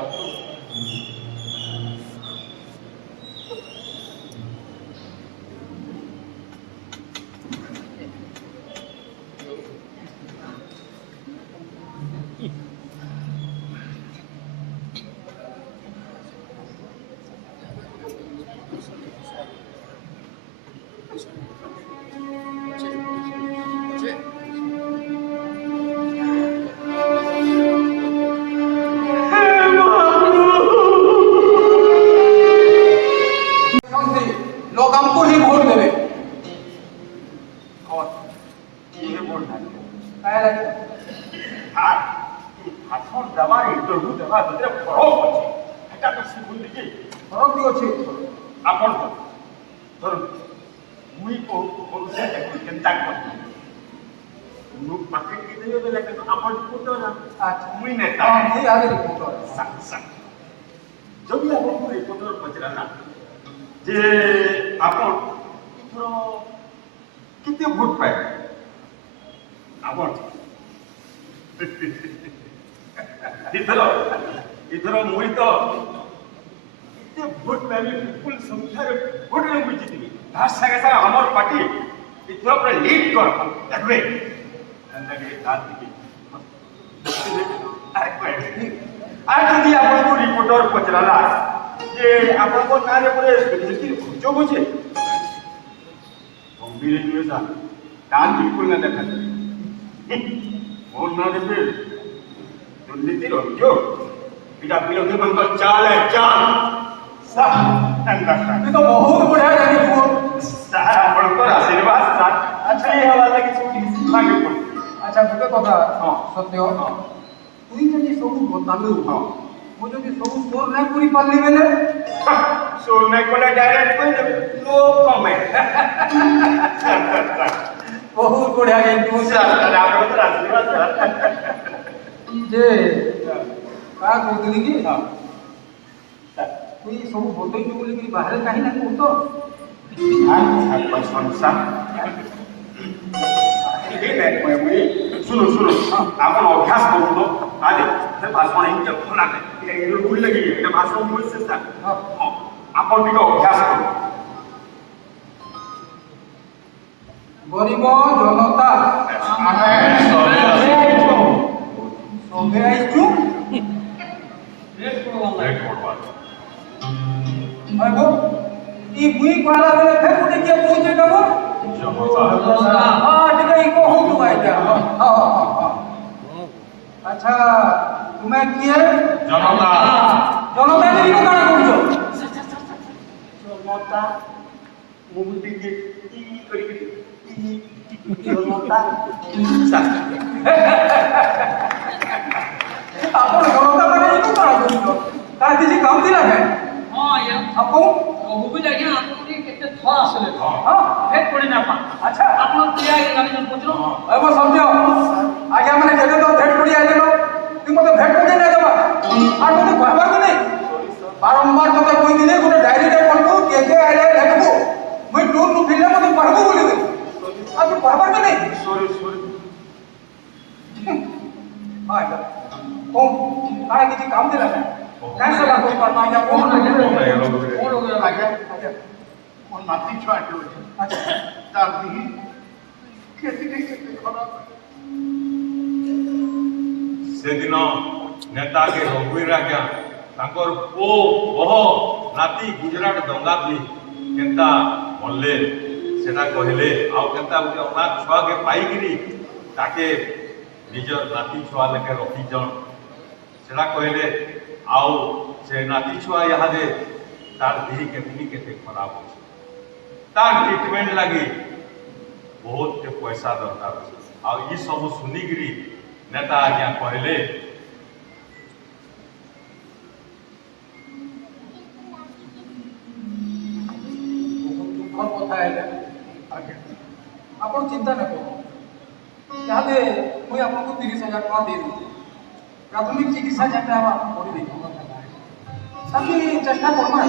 शांति लोग हमको ही वोट देवे और ये बोल रहा काहे रे? है भाषण देवार इंटरव्यू देवा ভিতরে ফরক আছে এটা তো শিখুন দেখি फरक भी अच्छी আপন ধরুন মুই করছে কেনতা করছি মুই পাকে কি দেবে বলে কিন্তু আপন করতে না अच्छा মুই নেতা हाँ ये आगे रिपोर्टर সাক সাক যদি আপন রিপোর্টার পচরা না যে আপন এথর কেতে ভোট পায় আপন এথর মুই তো কেতে ভোট পাইবি বিপুল সংখ্যার ভোট মুই জিতবি তার সাথে সাথে আমার পার্টি এথর পুরো লিড কর দেখবে এন্দাকে দাঁত দিবি আর যদি আপনার রিপোর্টর পচরালা যে আপনার নারে পরে বেশি খরচ হচ্ছে গম্ভীর হয়ে যা কান বিলকুল না দেখা মোর না দেবে দুর্নীতির অভিযোগ এটা বিরোধী বন্ধ চাল চাল সাহ ये तो बहुत बढ़िया जानी तू ସାର୍ ଆପଣଙ୍କର ଆଶୀର୍ବାଦ ସାର୍ ଆଚ୍ଛା ଏ ହବା ଲାଗି ସବୁ ମାଗି ପଡୁଛି अच्छा ଗୋଟେ କଥା ହଁ। ସତ୍ୟ ହଁ। তুই যদি ସବୁ ବତାଲୁ ହଁ ମୁଁ ଯଦି ସବୁ ସ୍କୋର ନାଇଁ କରି ପାରିଲି ବେଲେ ଶୋ ନାଇଁ କଲେ ଡାଇରେକ୍ଟ କହିଦେବେ नो କମେଣ୍ଟ ବହୁତ ବଢିଆ ଗାଇଛୁ ସାର୍ ଆପଣଙ୍କର ଆଶୀର୍ବାଦ ସାର୍ ଯେ କା କହୁଥିଲି କି ହଁ তুই ସବୁ ବତେଇଛୁ ବୋଲିକି ବାହାରେ କାହିଁ ନା କହୁଛ ପ୍ରଶଂସା শুনো শুনো ଆପଣ ଅଭ୍ୟାସ କରୁନ ଆରେ ସେ ଭାଷଣ ଏମିତି ଖୋଲା ଭୁଲ ଲାଗି এটা ଭାଷଣ বলছে স্যার ଆପଣ ଟିକେ ଅଭ୍ୟାସ করুন ଗରିବ ଜନତା ଆମେ ସଭେ ଆଇଛୁ রেট করব আইব ই মুই কলা বেলে ফের কোটি কে পৌঁছে দেব হ্যাঁ ঠিক আছে কো হুঁ ভাই যা আচ্ছা তুমি কি জনতা জনতা কি কাজ করছো জনতা মুখ দিকে ই করি জনতা ଆପଣ ଜନତା ମାନେ ଏଇଠୁ କଣ କରୁଛ କାହା କିଛି କାମ ଥିଲା କାଇଁ ହଁ ଆଜ୍ଞା ଆପଣ କହୁବି ଆଜ୍ଞା ଆପଣ ଟିକେ କେତେ ଥର ଆସିଲେ ହଁ ଭେଟ ପଡି ନା ପା ଆଚ୍ଛା ଆପଣ କିଏ ଆଜ୍ଞା ଜାଣିଛନ୍ତି ପଚାର अब समझ आगे मैंने कहते तो भेंट पड़ी आए लो तुम मत भेंट पड़ी नहीं देबा और मत कहबा कि नहीं बारंबार मत कोई दिने गोटे डायरी रे पढबो के आइले लिखबो मैं टूर नु फिले मत पढबो बोली दे आ तू कहबा कि नहीं ସରି हां कौन काहे किसी काम दिला कैंसल कोई परमा या कौन कौन लोग आगे और नाती छुआटे होचे अच्छा तार दी खेती खराब ସେଦିନ ନେତାକେ ରଘୁବୀର ଆଜ୍ଞା ତାଙ୍କର ପୁଅ ବହ ନାତି ଗୁଜରାଟ ଦଙ୍ଗା କେନ୍ତା ମଲେ ସେଟା କହିଲେ ଆଉ କେନ୍ତା ଗୋଟେ ଅନାଥ ଛୁଆକେ ପାଇକିରି ତାକେ ନିଜର ନାତି ଛୁଆ ଲେଖେ ରଖିଛନ୍ ସେଟା କହିଲେ ଆଉ ସେ ନାତି ଛୁଆ ଇହାଦେ ତାର ଦେହ କେତେ ଖରାପ ଅଛି ତାର ଟ୍ରିଟମେଣ୍ଟ ଲାଗି ବହୁତ ପଇସା ଦରକାର ଅଛି ଆଉ ଇ ସବୁ ଶୁଣିକିରି नेता आज्ञा कहले दुखर कथा है आगे आपण चिंता न करो यादे मुई आपको 30,000 टका दे दूँ प्राथमिक चिकित्सा जेटा आप करि दे ताकि चेष्टा करबा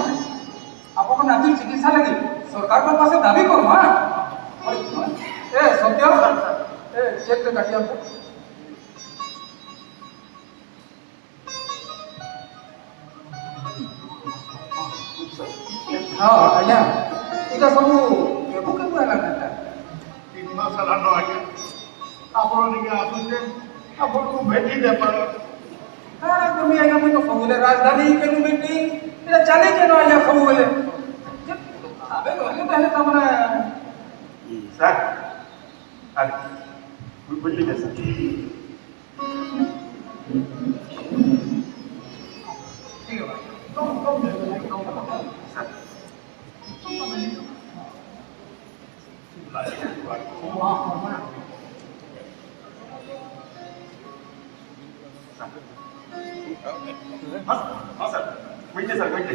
आपको नाती चिकित्सा लगी सरकार को पास दाबी करबा ए सत्य ए चेक पे काटी आपको हाँ आज्ञा इटा सब केबो आला नेता 3 मास ହେଲା ନ ଆଜ୍ଞା ଆପଣ ଟିକେ ଆସୁଛେ ଆପଣଙ୍କୁ ଭେଟି ଦେ ପାର କାଣା କମି ଆଜ୍ଞା ମୁଇ ତ ସବୁବେଳେ ରାଜଧାନୀ କେନୁ ବେଟି ଏଟା ଚାଲେ କେନ ଆଜ୍ଞା ସବୁବେଳେ ଆବେ ଗଲେ ତାହେଲେ ତମନେ सर अरे बुझली के सर ठीक है भाई सर हाँ सर मिलते सर मिलते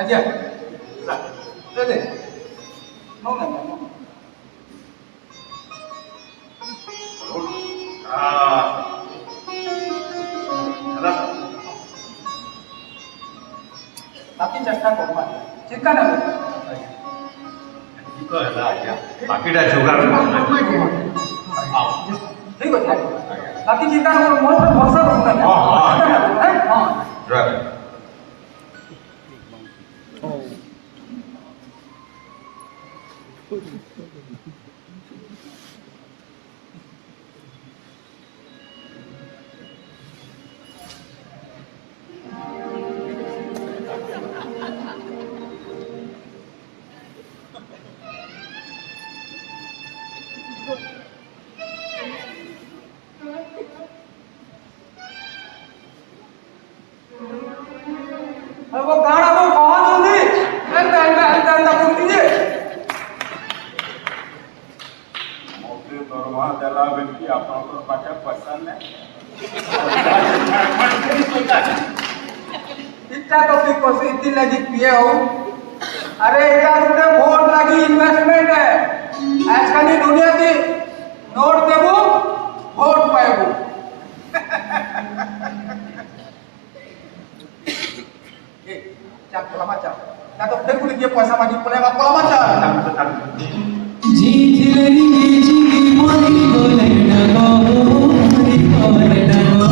आज्ञा सर दे दे नो ना नो बाकी चेष्टा करबा चिंता ना करो तो है आज्ञा बाकीटा जुगाड़ आओ ठीक है बाकी चिंता ना करो मोर पर भरोसा रखो ना हां ड्राइवर वो गाना वो कहाँ जल्दी अंदर बोल दीजिए मौके दरमाहा देला बेलकी आपनकर पाखे पैसा नै इतना तो भी कोसी इतनी लगी पिए हो अरे इतना तुमने वोट लगी इन्वेस्टमेंट है आजकल की दुनिया की नोट देबो वोट पाएबो क्या कोला मचा ना तो फिर कुछ ये पैसा मांगी पड़ेगा कोला मचा जीत लेंगे जी मोरी बोले डगो मोरी बोले डगो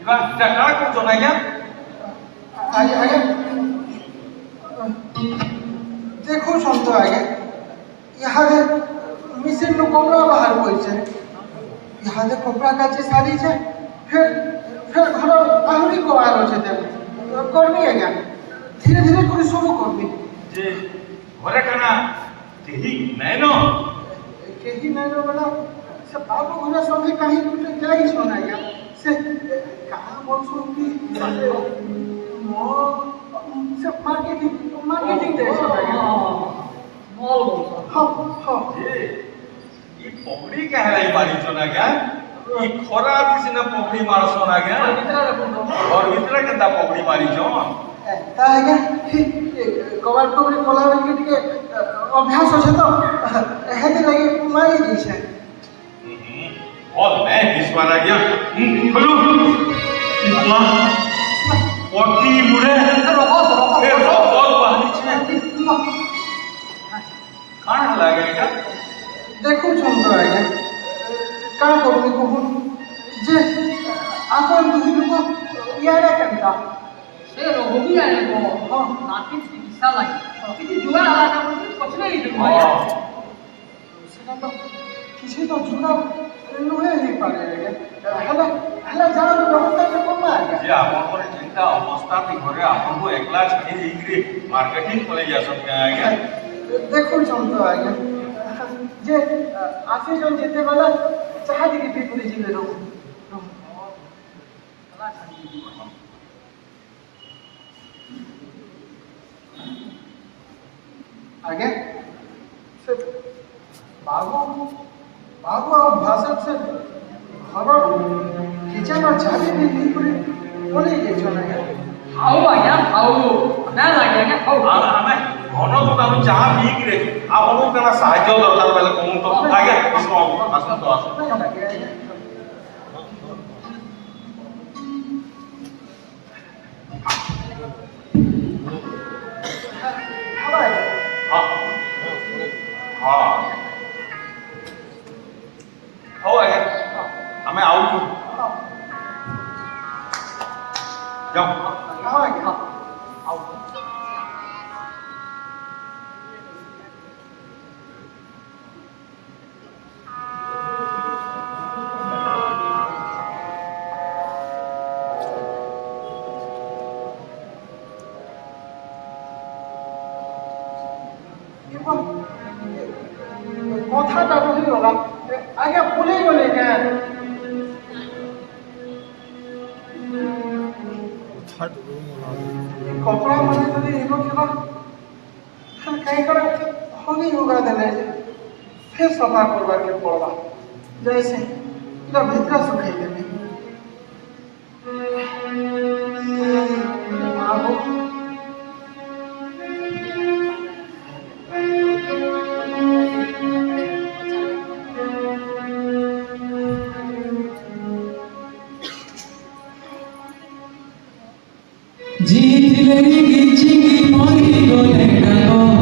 इबान टाका को जनाया आगे आगे देखो सन्त आगे यहाँ मिशन कमला बाहर पड़े इहादे कपड़ा काचे सारी छे फिर घर आहुरी को आरो छे ते करबी आज्ञा धीरे धीरे करी सब करबी जे घरे काना केही नै न केही नै रो बला से बाबू घरे सभी कहीं कुटे जाई सोना या से कहा बोल सुनती मो से मार्केटिंग दे सोना या मॉल हां जे ई पकड़ी के हलाई मारी सोना क्या ई खरा किसने पकड़ी मार सोना क्या और भीतर केंदा पकड़ी मारी जो ता आज्ञा कबाड़ टोकरी खोलावे के टिके अभ्यास होछे तो हेते लगे मारी दी छे और मैं इस बार आ गया खोलो इतना पट्टी मुड़े ए रोबोट बाहरी छे कान लागे का देखो चंद्र आज्ञा का करबी कहून जे आपन दुही को याडा केनता से रोगी आने को हां नाकी चिकित्सा लगी किसी जुआ वाला का कुछ नहीं दिखा सेटा तो किसी तो जुड़ा नुहे नहीं पारे हला हला जान डॉक्टर के कोन आ गया जे आपन पर चिंता अवस्था थी घरे आपन को एकला छे इग्री मार्केटिंग करे जा सकते हैं आगे देखो चंद्र आज्ञा जे आसे जो जेते वाला चाह दी की पूरी जिले रो आगे से बाबू और भाषण से खबर किचन और चाबी भी नहीं पड़ी बोले ये चला गया आओ आया आओ ना लगे ना आओ हमें घन तो हम चाह पी रे आपन कना सहायता दरकार पहले कहूं तो आगे इसको आसन तो आसन हाँ हाँ हो आगे हमें आउट जाओ কথাটা বুঝি গলা আগে ভুলে গলে কেন कपड़ा মানে যদি এগো কেবা फिर कहीं करे होगी होगा देले फिर सफा करवा के पड़वा जैसे इधर भीतर सुखाई देबे बाबू जीत लेगी चिंगी मोरी बोले डालो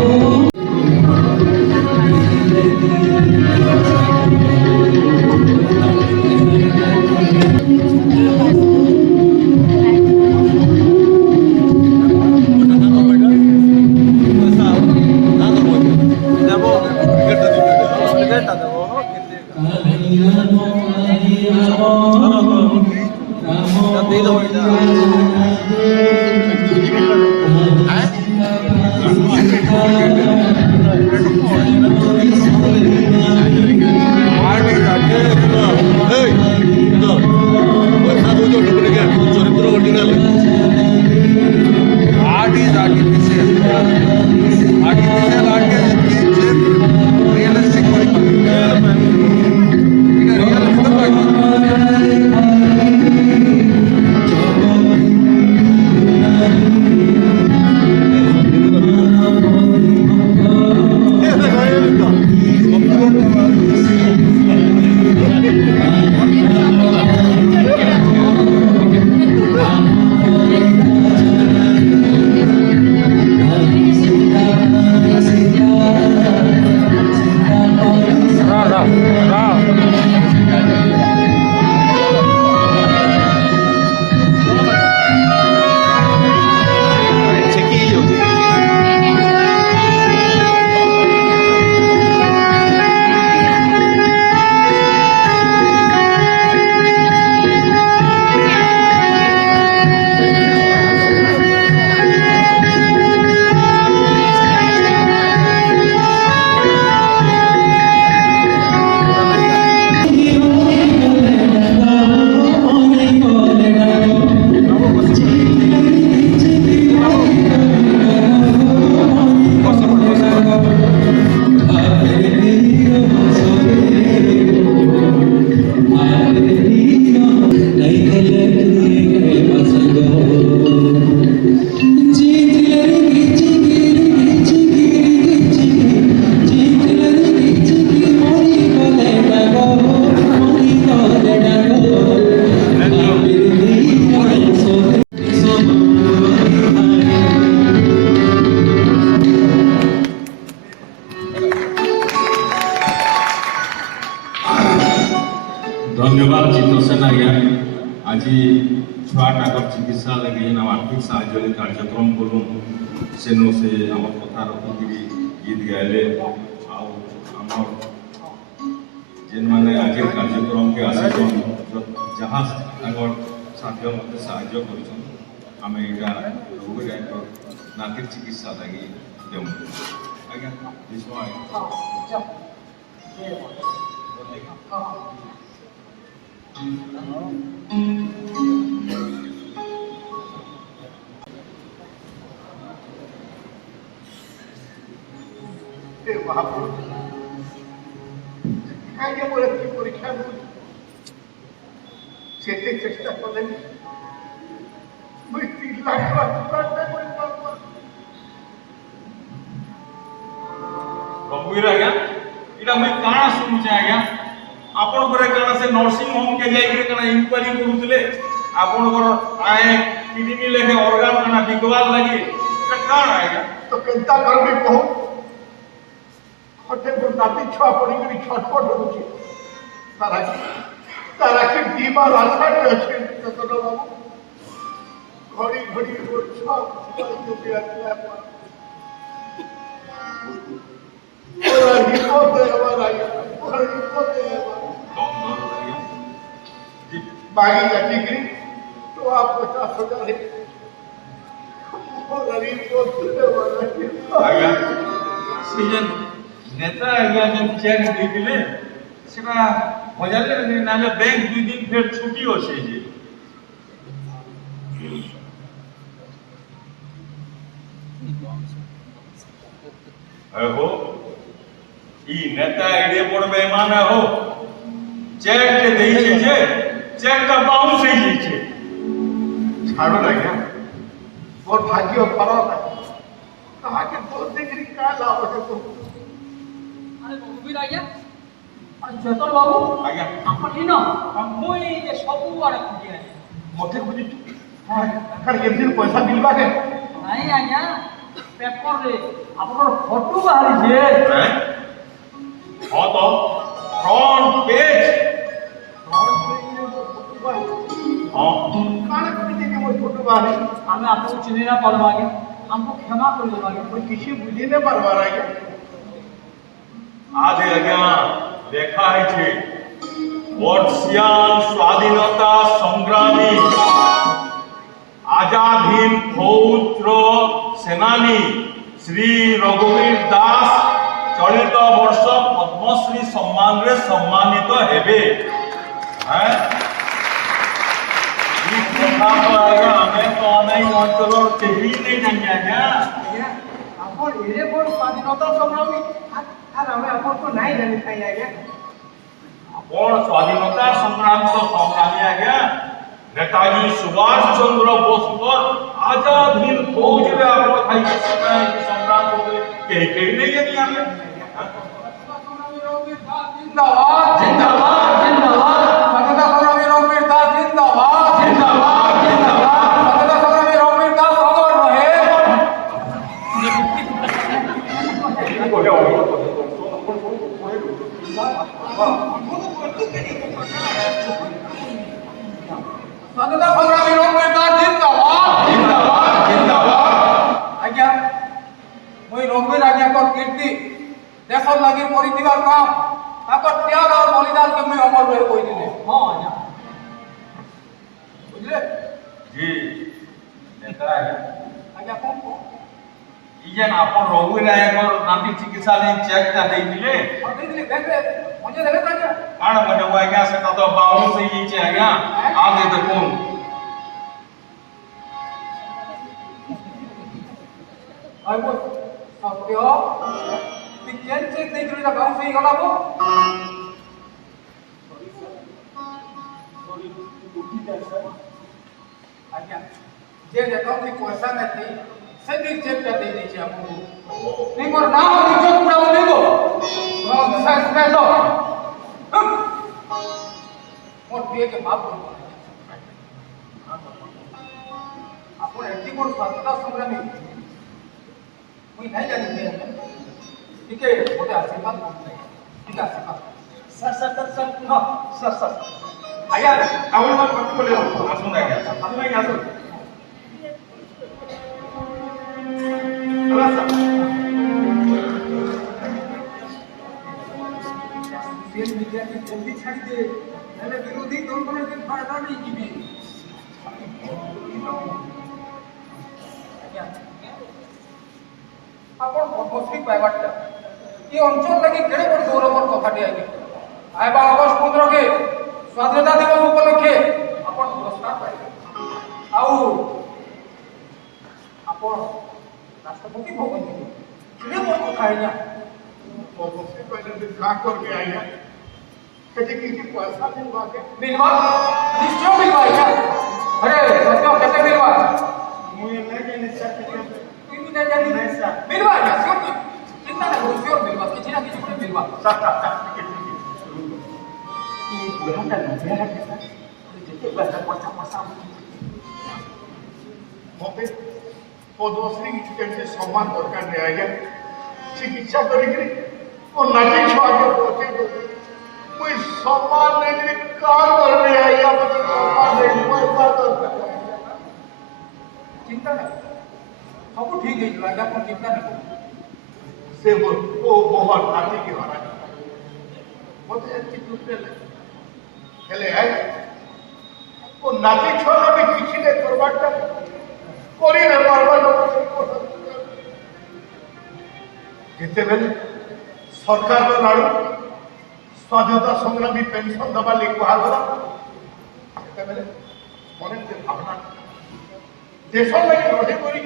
धन्यवाद चित्तसेन आज्ञा आज छुआटाकर चिकित्सा लगे आर्थिक साहय कार्यक्रम कलु सेनु से आम कथा रखिक गीत गाइले आम जेन मैंने आज कार्यक्रम के आसन जहाँ साध्य मत साहय कर नातिर चिकित्सा लगे देमु आज्ञा महापुरुष कहीं परीक्षा से चेष्टा कले रघुवीर आज्ञा इटा मैं काना सुनुचे आज्ञा आपण करे काना से नर्सिंग होम के जाई के काना इंक्वायरी करूतले आपण को आए किडनी लेके ऑर्गन काना बिकवाल लगी एटा काना आज्ञा तो केंता करबी कहू हटे को नाती छुआ पड़ी करी छटपट होची तारा के दीवा रास्ता के अछि तो बाबू घड़ी घड़ी वो छुआ जो भी आता और रिपोर्ट है हमारा और रिपोर्ट है बागी जाती करी तो आप 50,000 है और रिपोर्ट है आज्ञा सीजन नेता आज्ञा जन चेक दिले सेना बजाले नाले बैंक 2 दिन फिर छुट्टी होछे जे हो ई नेता एडे बड़ बेईमान हो चेक के देई छे जे चेक का बाउंस हो छे छाड़ो ना क्या और भाग्य खराब है कहा के 2 डिग्री का लाभ है तो अरे रघुवीर आज्ञा अरे चेतन बाबू आज्ञा आपण इन मुई जे सबु आड़े खुजी है मोटे बुझी हां कर के दिन पैसा मिलबा के नहीं आज्ञा पेपर रे आपन फोटो बाहरी जे हां तो फ्रंट पेज हां काने कोनी के मोर फोटो बाहरी हमें आपको चिन्ह ना पड़वागे हमको क्षमा कर देवागे कोई किसी बुझी ने परवा रहा है आज आज्ञा লেখা হয়েছে বর্ষিয়ান স্বাধীনতা সংগ্রামী আজাদ হিন্দ ফৌজর সেনানী শ্রী রঘুবীর দাস চলিত বর্ষ পদ্মশ্রী সম্মানরে সম্মানিত হেবে হ্যাঁ এই কথা তো আজ্ঞা আমি তো অনেক অঞ্চলের কেহি নেই জানি আজ্ঞা अपन एरे बोल स्वाधीनता संग्रामी আর আমি আপন তো নাই জানি খাই আগে আপন স্বাধীনতা সংগ্রাম তো সংগ্রামী আজ্ঞা নেতাজি সুভাষ চন্দ্র বোসকর আজাদ হিন্দ ফৌজরে আপন খাই সংগ্রাম করতে কেই কেই নেই জানি আমি जिंदाबाद जिंदाबाद जिंदाबाद स्वतंत्रता संग्रामी रघुवीर दास जिंदाबाद जिंदाबाद जिंदाबाद स्वतंत्रता संग्रामी रघुवीर दास अमर रहे स्वतंत्रता संग्रामी रघुवीर दास जिंदाबाद जिंदाबाद जिंदाबाद आज्ञा मुई रघुवीर आज्ञा को कीर्ति देश लगी करिथिबार काम ताको त्याग और बलिदान के मैं अमर रहे कोई दिले हां आज्ञा बुझले জি নেতা आज्ञा कौन ইজেন আপন রঘুবীর আজ্ঞার নাতি চিকিৎসালয় চেকটা দেই দিলে और दे दिले देख ले मुझे देले तो आज्ञा কারণ মনে আজ্ঞা সেটা তো বাউন্স হয়ে গেছে আজ্ঞা আগে দেখুন आई बोल सत्य विज्ञान चेक नहीं करेगा गांव से ही गला वो आज्ञा जे अकाउंट में पैसा नहीं से भी चेक कर दे दीजिए आपको नहीं मोर नाम और इज्जत पूरा वो नहीं को साइज में दो मोर दिए के माफ करो अपन एटी मोर स्वतंत्रता संग्रामी मुई नहीं जानी दे ठीक है मोटे आशीर्वाद ठीक है आशीर्वाद सर सर सर सर हाँ सर सर ଆଜ୍ଞା ଆପଣ ମାନେ କଥା ବୋଲେ ଆସନ୍ତୁ ଆଜ୍ଞା आसुन आगे आसुन ହେଲା ସାର୍ सोशल मीडिया की जल्दी छाड़ी दे पहले विरोधी दल को लेकर फायदा नहीं की भी आपण पद्मश्री पाइबाटा ये अंचल लगी केड़े बड़ गौरवर कथाटी आगे आइबा अगस्त 15 के स्वाधीनता दिवस उपलक्षे आपण पुरस्कार पाइबे आउ आपण राष्ट्रपति भवन के केड़े बड़ कथा है पद्मश्री पहले भी का करके आया कहे कि पैसा मिलवा के मिलवा निश्चय मिलवा क्या अरे सत्य कैसे मिलवा मुझे नहीं जाने सर तुम भी नहीं जानी नहीं सर मिलवा क्या श्योर चिंता ना करो श्योर मिलवा किसी ना किसी को मिलवा सर ये बुढ़ाटा लुधिया है सर जितने पैसा पैसा पैसा मते पद्मश्री की केमती सम्मान दरकार नहीं आया चिकित्सा करिकरी और नाटी छुआ के पहुंचे तो कोई सम्मान नहीं काम करने आया मुझे सम्मान नहीं पैसा दरकार चिंता ना सब ठीक है लगा अपन चिंता नहीं करो से वो बहुत नाटी की हरा मते अच्छी टूटने लगे हेले आए वो नाटी छुआ भी किसी ने करवाटा कोरी ने मारवा जितेबेले सरकार नाड़ू स्वाधीनता संग्रामी पेंशन दबा लगी बाहर जितेबेले मन भावना देश लगे लड़े करी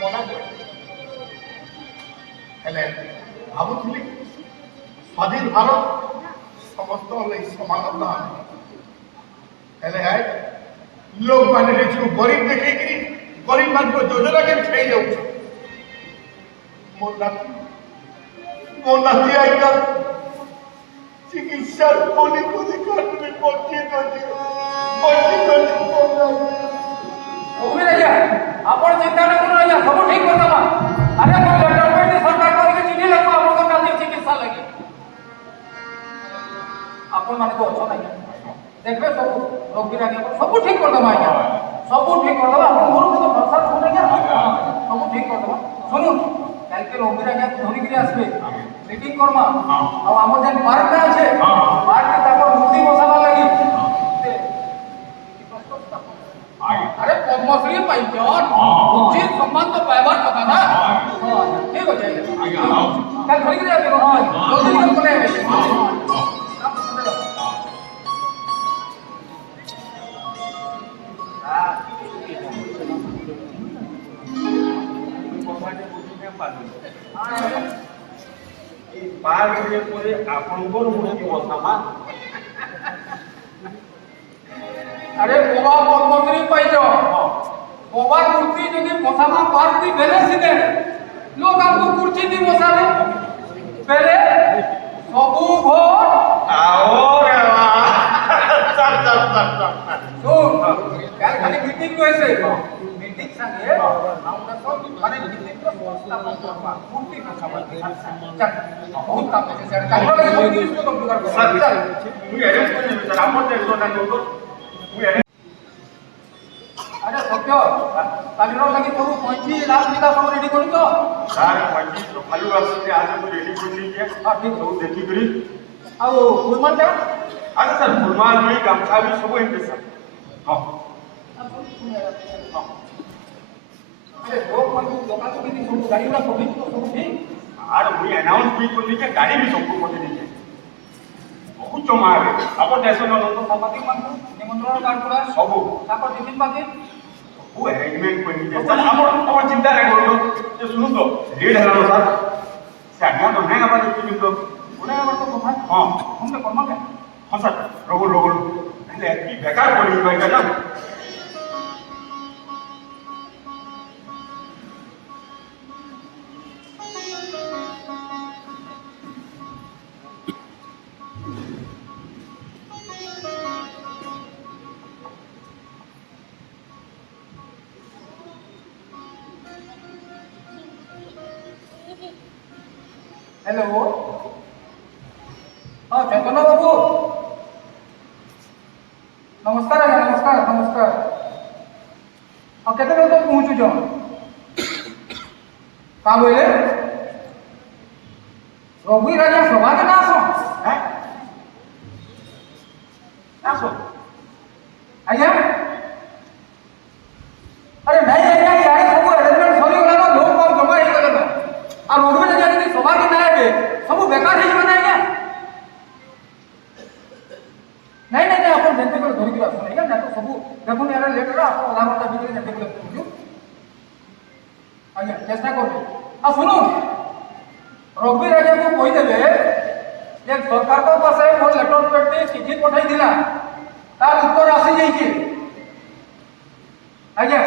मना भावुली स्वाधीन भारत समस्त समानता है लोग मैंने गरीब देखे गरीब मान को योजना के छई जाऊ मोर नाती आइका चिकित्सा कोनी को दिखाट में पहुंची तो ओबे राजा आपण चिंता ना करो राजा सब ठीक कर दमा अरे को गवर्नमेंट सरकार को के चिट्ठी लिखो आपण को काली चिकित्सा लगी आपण माने तो अच्छा नहीं देखबे सब रोग भी राजा सब ठीक कर दमा आज्ञा सब ठीक कर दमा आपण मोर तो भरोसा सुन आज्ञा सब ठीक कर दमा सुनुन कल के रोग भी राजा धोनी गिरी आसबे मीटिंग करमा और हमर जन पार्क में আছে पार्क के तापर मूर्ति बसावा लगी अरे पद्मश्री पाइजन उचित सम्मान तो पाइबार कथा ना ठीक हो जाएगा कल धोनी गिरी आके जल्दी निकल पड़े ପାର୍କରେ ପରେ ଆପଣଙ୍କର ମୂର୍ତ୍ତି ବସାମା अरे बोबा पद्मश्री पाइज बोबा मूर्ति যদি বসামা পার্ক দি বেলে সিনে লোক আমকো কুর্চি দি বসাবে বেলে সবু ভোট আওরে বাহ চল শুন কাল খালি মিটিং হয়েছে মিটিং সঙ্গে আমরা সব মানে মিটিং তো প্রস্তাবন করবা মূর্তি বসাবা চল বহুত কাম আছে স্যার কাল বলে মূর্তি তো কম্পিউটার করবা স্যার চল মুই এরেঞ্জ করে দেব স্যার আমার তো একজন না তো মুই अरे सत्य कालिर लगी सब 35 लाख बिघा सब रेडी करी तो স্যার মাটি তো খালু আসছে আজ আমি রেডি করে নিয়ে हां ठीक ସବୁ ଦେଖି କରି आ फुलमान टा আচ্ছা স্যার ফুলমাল ବି গামছা ବି ସବୁ ଏମିତି ସ୍যাର ହଁ अरे लोग मन लोका को भी सब गाड़ी वाला सब तो सब ठीक আর মুই অ্যানাউন্স भी করে নিয়ে গাড়ি भी सबको করে নিয়ে বহুত জমা হবে আপন টেনশন নতো सामाजिक मन को निमंत्रण कार्ड पूरा ସବୁ तापर टिफिन पाके वो अरेंजमेंट कोई नहीं सर अपन चिंता नहीं करो ये सुनो तो रेड है ना सर साडिया तो नहीं हमारे टीम तो उन्हें अगर तो कथा हां हम तो कर्मा के हां सर रोगो पहले की बेकार पड़ी भाई का ना हेलो हाँ चैतन्य बाबू नमस्कार आज्ञा नमस्कार नमस्कार हाँ केते बेले तो पहुँचुछ का बोले रघुई राजा सभा के ना आसो हैं आसो आज्ञा अरे नहीं आज्ञा यार सब अरेंजमेंट सरी गला ना लोग कम जमा ही गले ना आ रघुई राजा यदि सभा के ना आबे सब बेकार हे जमा आज्ञा नहीं नहीं नहीं अपन जेते कर धरि के आसो आज्ञा ना तो सब देखुन यार लेट रा अपन आधा घंटा भीतर जेते कर पहुंचू आज्ञा चेष्टा करबे आ सुनो रघुई राजा को कहि देबे जे सरकार को पासे मोर लेटर पेटी चिट्ठी पठाई दिला तार उत्तर आसी जाई छी आज्ञा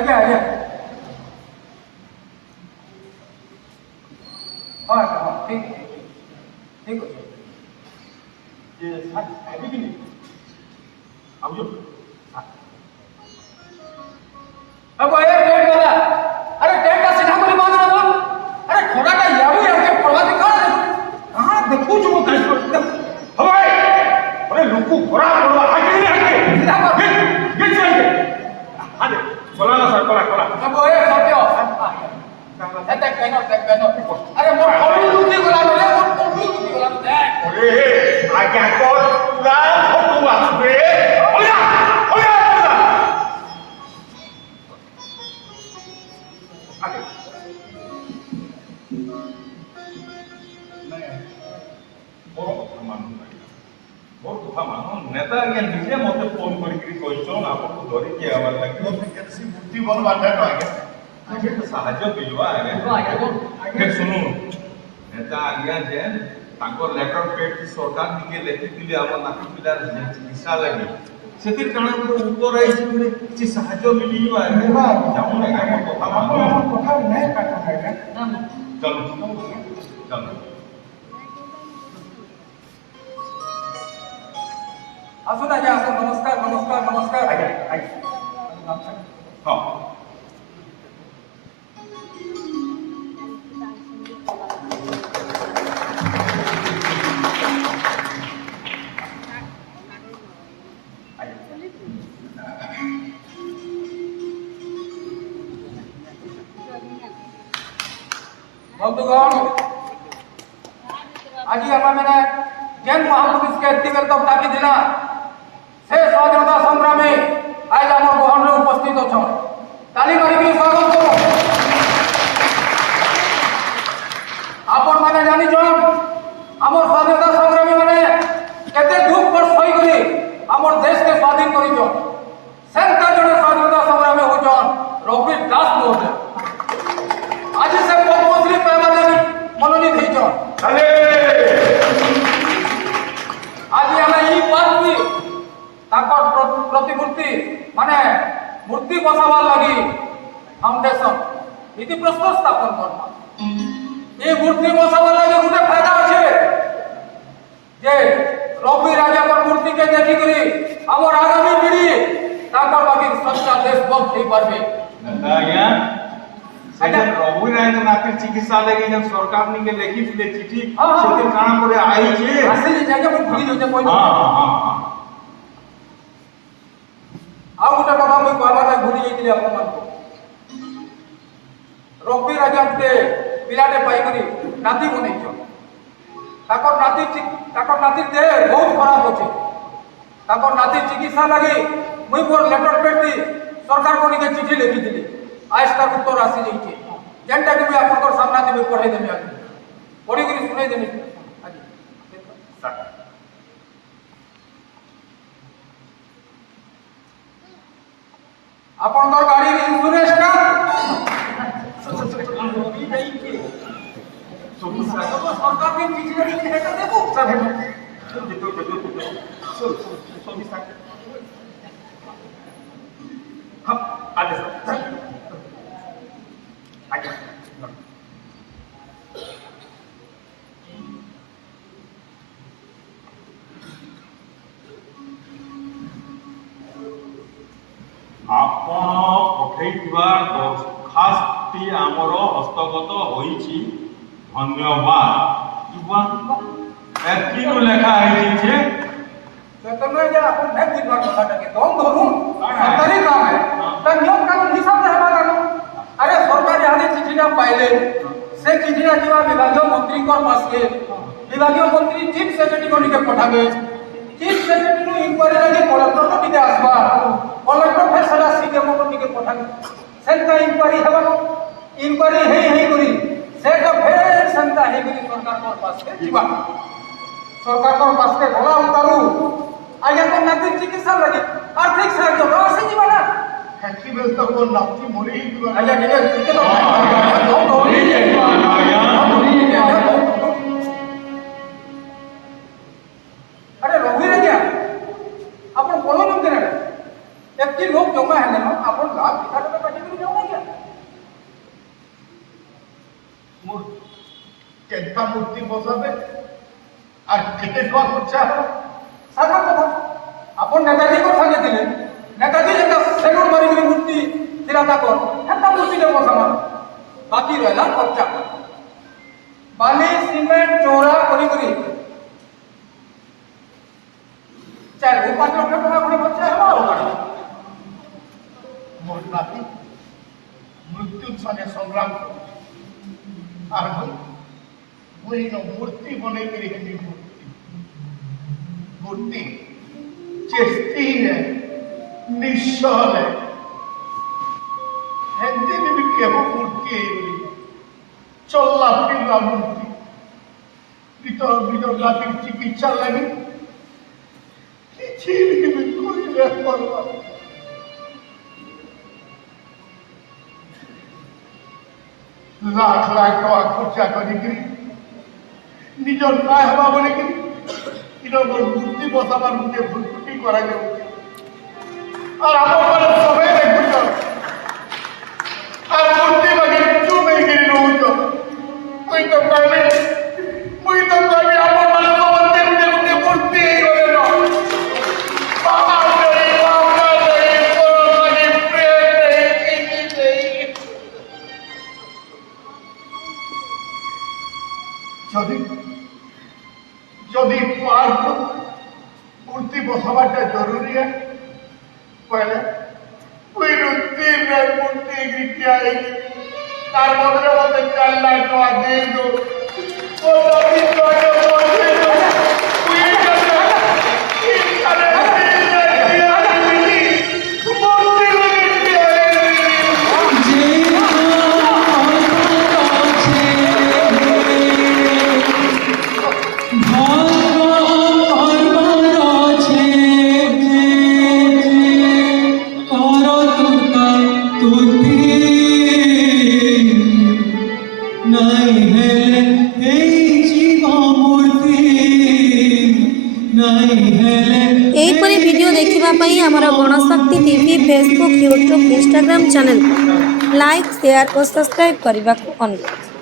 आज्ञा आज्ञा हाँ हाँ ठीक ठीक है ये साथ आबि कि नहीं आबो अब ये टेट वाला अरे टेट का सीधा कोनी बांध रहा अरे थोड़ा का याबू यार के पड़वा दिखा कहां देखू जो मत हवाई अरे लुकु घोड़ा पड़वा आगे नहीं आगे सीधा कर गिर जाएंगे आगे बोला ना सर कोला अब ये सत्य एते केनो अरे मोर कबू लुटी गला बोले मोर कबू लुटी गला देख अरे आगे को पूरा फोटो आसबे ओया ओया आगे बहुत कथा मानो नेता आगे निजे मते फोन करी कहछन आपन को धरि के आवार लागि केसी बुद्धि बन बाटा न आगे आगे तो साहाय्य मिलवा आगे आगे सुनु नेता आगे जे ताको लेटर पेड की सरकार निके लेखि दिले हमर नाती पिलार चिकित्सा लागि सेतिर कारण उत्तर आई छिले किछि साहाय्य मिलियो आगे जाऊ ना आगे कथा मानो कथा नहीं काटा है चलो आसुन आज्ञा आसुन नमस्कार नमस्कार नमस्कार आगे हां बंधुगण आज आम मैंने जेन महापुरुष के एतिकर तब ताकि दिला से स्वाधीनता संग्रामी आज आम गहन में उपस्थित अच्छा ताली मारिक स्वागत करो आपण मैंने जानी आम स्वाधीनता संग्रामी मैंने केते दुख पर सही करी आम देश के स्वाधीन कर सेंता जड़े स्वाधीनता संग्रामी होचन रघुवीर दास महोदय आज से पद्मश्री पाइबा लागि मनोनीत होइछन चले आज हमें ई बात भी ताकर प्रतिमूर्ति माने मूर्ति बसाबार लागि फाउंडेशन इति प्रश्न स्थापन करना ये मूर्ति बसाबार लागि गुटे फायदा अछि जे रघुवीर राजा पर मूर्ति के देखि करी हमर आगामी पीढ़ी ताकर बाकी सच्चा देशभक्त होई पारबे आज्ञा सेजन रघुवीर राजा नातिर चिकित्सा लागि जब सरकार निके लेखि दिले चिट्ठी सेतिर काना करे आई जे आसी जगह में भूली होते कोई हां हां आ गोटे कथा मुई कहबा लागि भूली जाइतिले आपन मान को रघुवीर राजा के पिलाटे पाई करी नाती बनैछो ताकर नाती देह बहुत खराब अछि ताकर नाती चिकित्सा लागि मुई मोर लेटर पेड दी सरकार को निके चिट्ठी लिखि दिली आज तक उत्तर आसी जाइए जेनटा कि मैं आपन सामना देबे पढ़े देबे आज पढ़ी करी सुनाई देबे आज आपन गाड़ी इंश्योरेंस का सरकार के चिट्ठी लिखि हेटा देबो सब हां आगे आगे ଆପଣ ପଠେଇଥିବା ଦରଖାସ୍ତଟି কামটি আমার হস্তগত হয়েছি ধন্যবাদ এতকিনু লেখা হয়েছে যে चैतन्य जी अपन नहीं बुझवा कथा के दम धरुन सरकारी काम है त नियम कानून हिसाब से हेबा कानून अरे सरकार आदि चिठीटा पाइले से चिठीटा जीवा विभागीय मंत्री को पास के विभागीय मंत्री चीफ सेक्रेटरी को निके पठाबे चीफ सेक्रेटरी नु इंक्वायरी लगे कलेक्टर को निके आसबा कलेक्टर फिर सारा सीएम को निके पठाबे सेंटा इंक्वायरी हेबा इंक्वायरी हे करी सेटा फिर सेंटा हे करी सरकार को पास के जीवा सरकार को पास के गला उतारू आगे तो नाती चिकित्सा लगे आर्थिक साहाय्य तो आसे जीवा ना हैकी व्यवस्था को नाती मोरी आया ठीक है तो अरे रोही रे क्या अपन कोनो लोग के रे एक की लोग जमा है ना अपन लाभ दिखा तो पार्टी में जाओ क्या केंता मूर्ति बसाबे আর কেটে কোয়া করছা साधा कथा अपन नेताजी को संगे दिले नेताजी जेटा सेलून मारी की मूर्ति थिराता कोन हेता मूर्ति ने बसामा बाकी रहला खर्चा बाली सीमेंट चौरा करी करी 4-5 लाख টাকা করে খরচা হেবা ওখানে মোর নাতি মৃত্যুর সঙ্গে সংগ্রাম আর वही न मूर्ति बने के लिए मूर्ति चेस्ती है निश्चल है हिंदी में भी केवल मूर्ति चलना फिरना मूर्ति भीतर भीतर नाती चिकित्सा लगे किसी भी कोई नहीं पड़ता लाख लाख टका खर्चा करी निजर ना हेबा बोले कि इनकर मूर्ति बसाबार मुझे भूलकुटी करा जाउछे और हम पर सबे देखुछ और मूर्ति बगे चुप नहीं गिरी रहउछ कोई तो कहबे हम पर सबे मुझे मूर्ति ही गले न बाबा नहीं कोरोना नहीं प्रेम नहीं किसी नहीं जदि पार्क मूर्ति बसावाटा जरूरी है पहले कोई तीन मूर्ति क्या है तार बदले मत 4 लाख टका दे दो एहिपरि भिडियो देखिबा पई हमर Ganashakti TV Facebook YouTube Instagram channel like share और सब्सक्राइब करने को अनुरोध।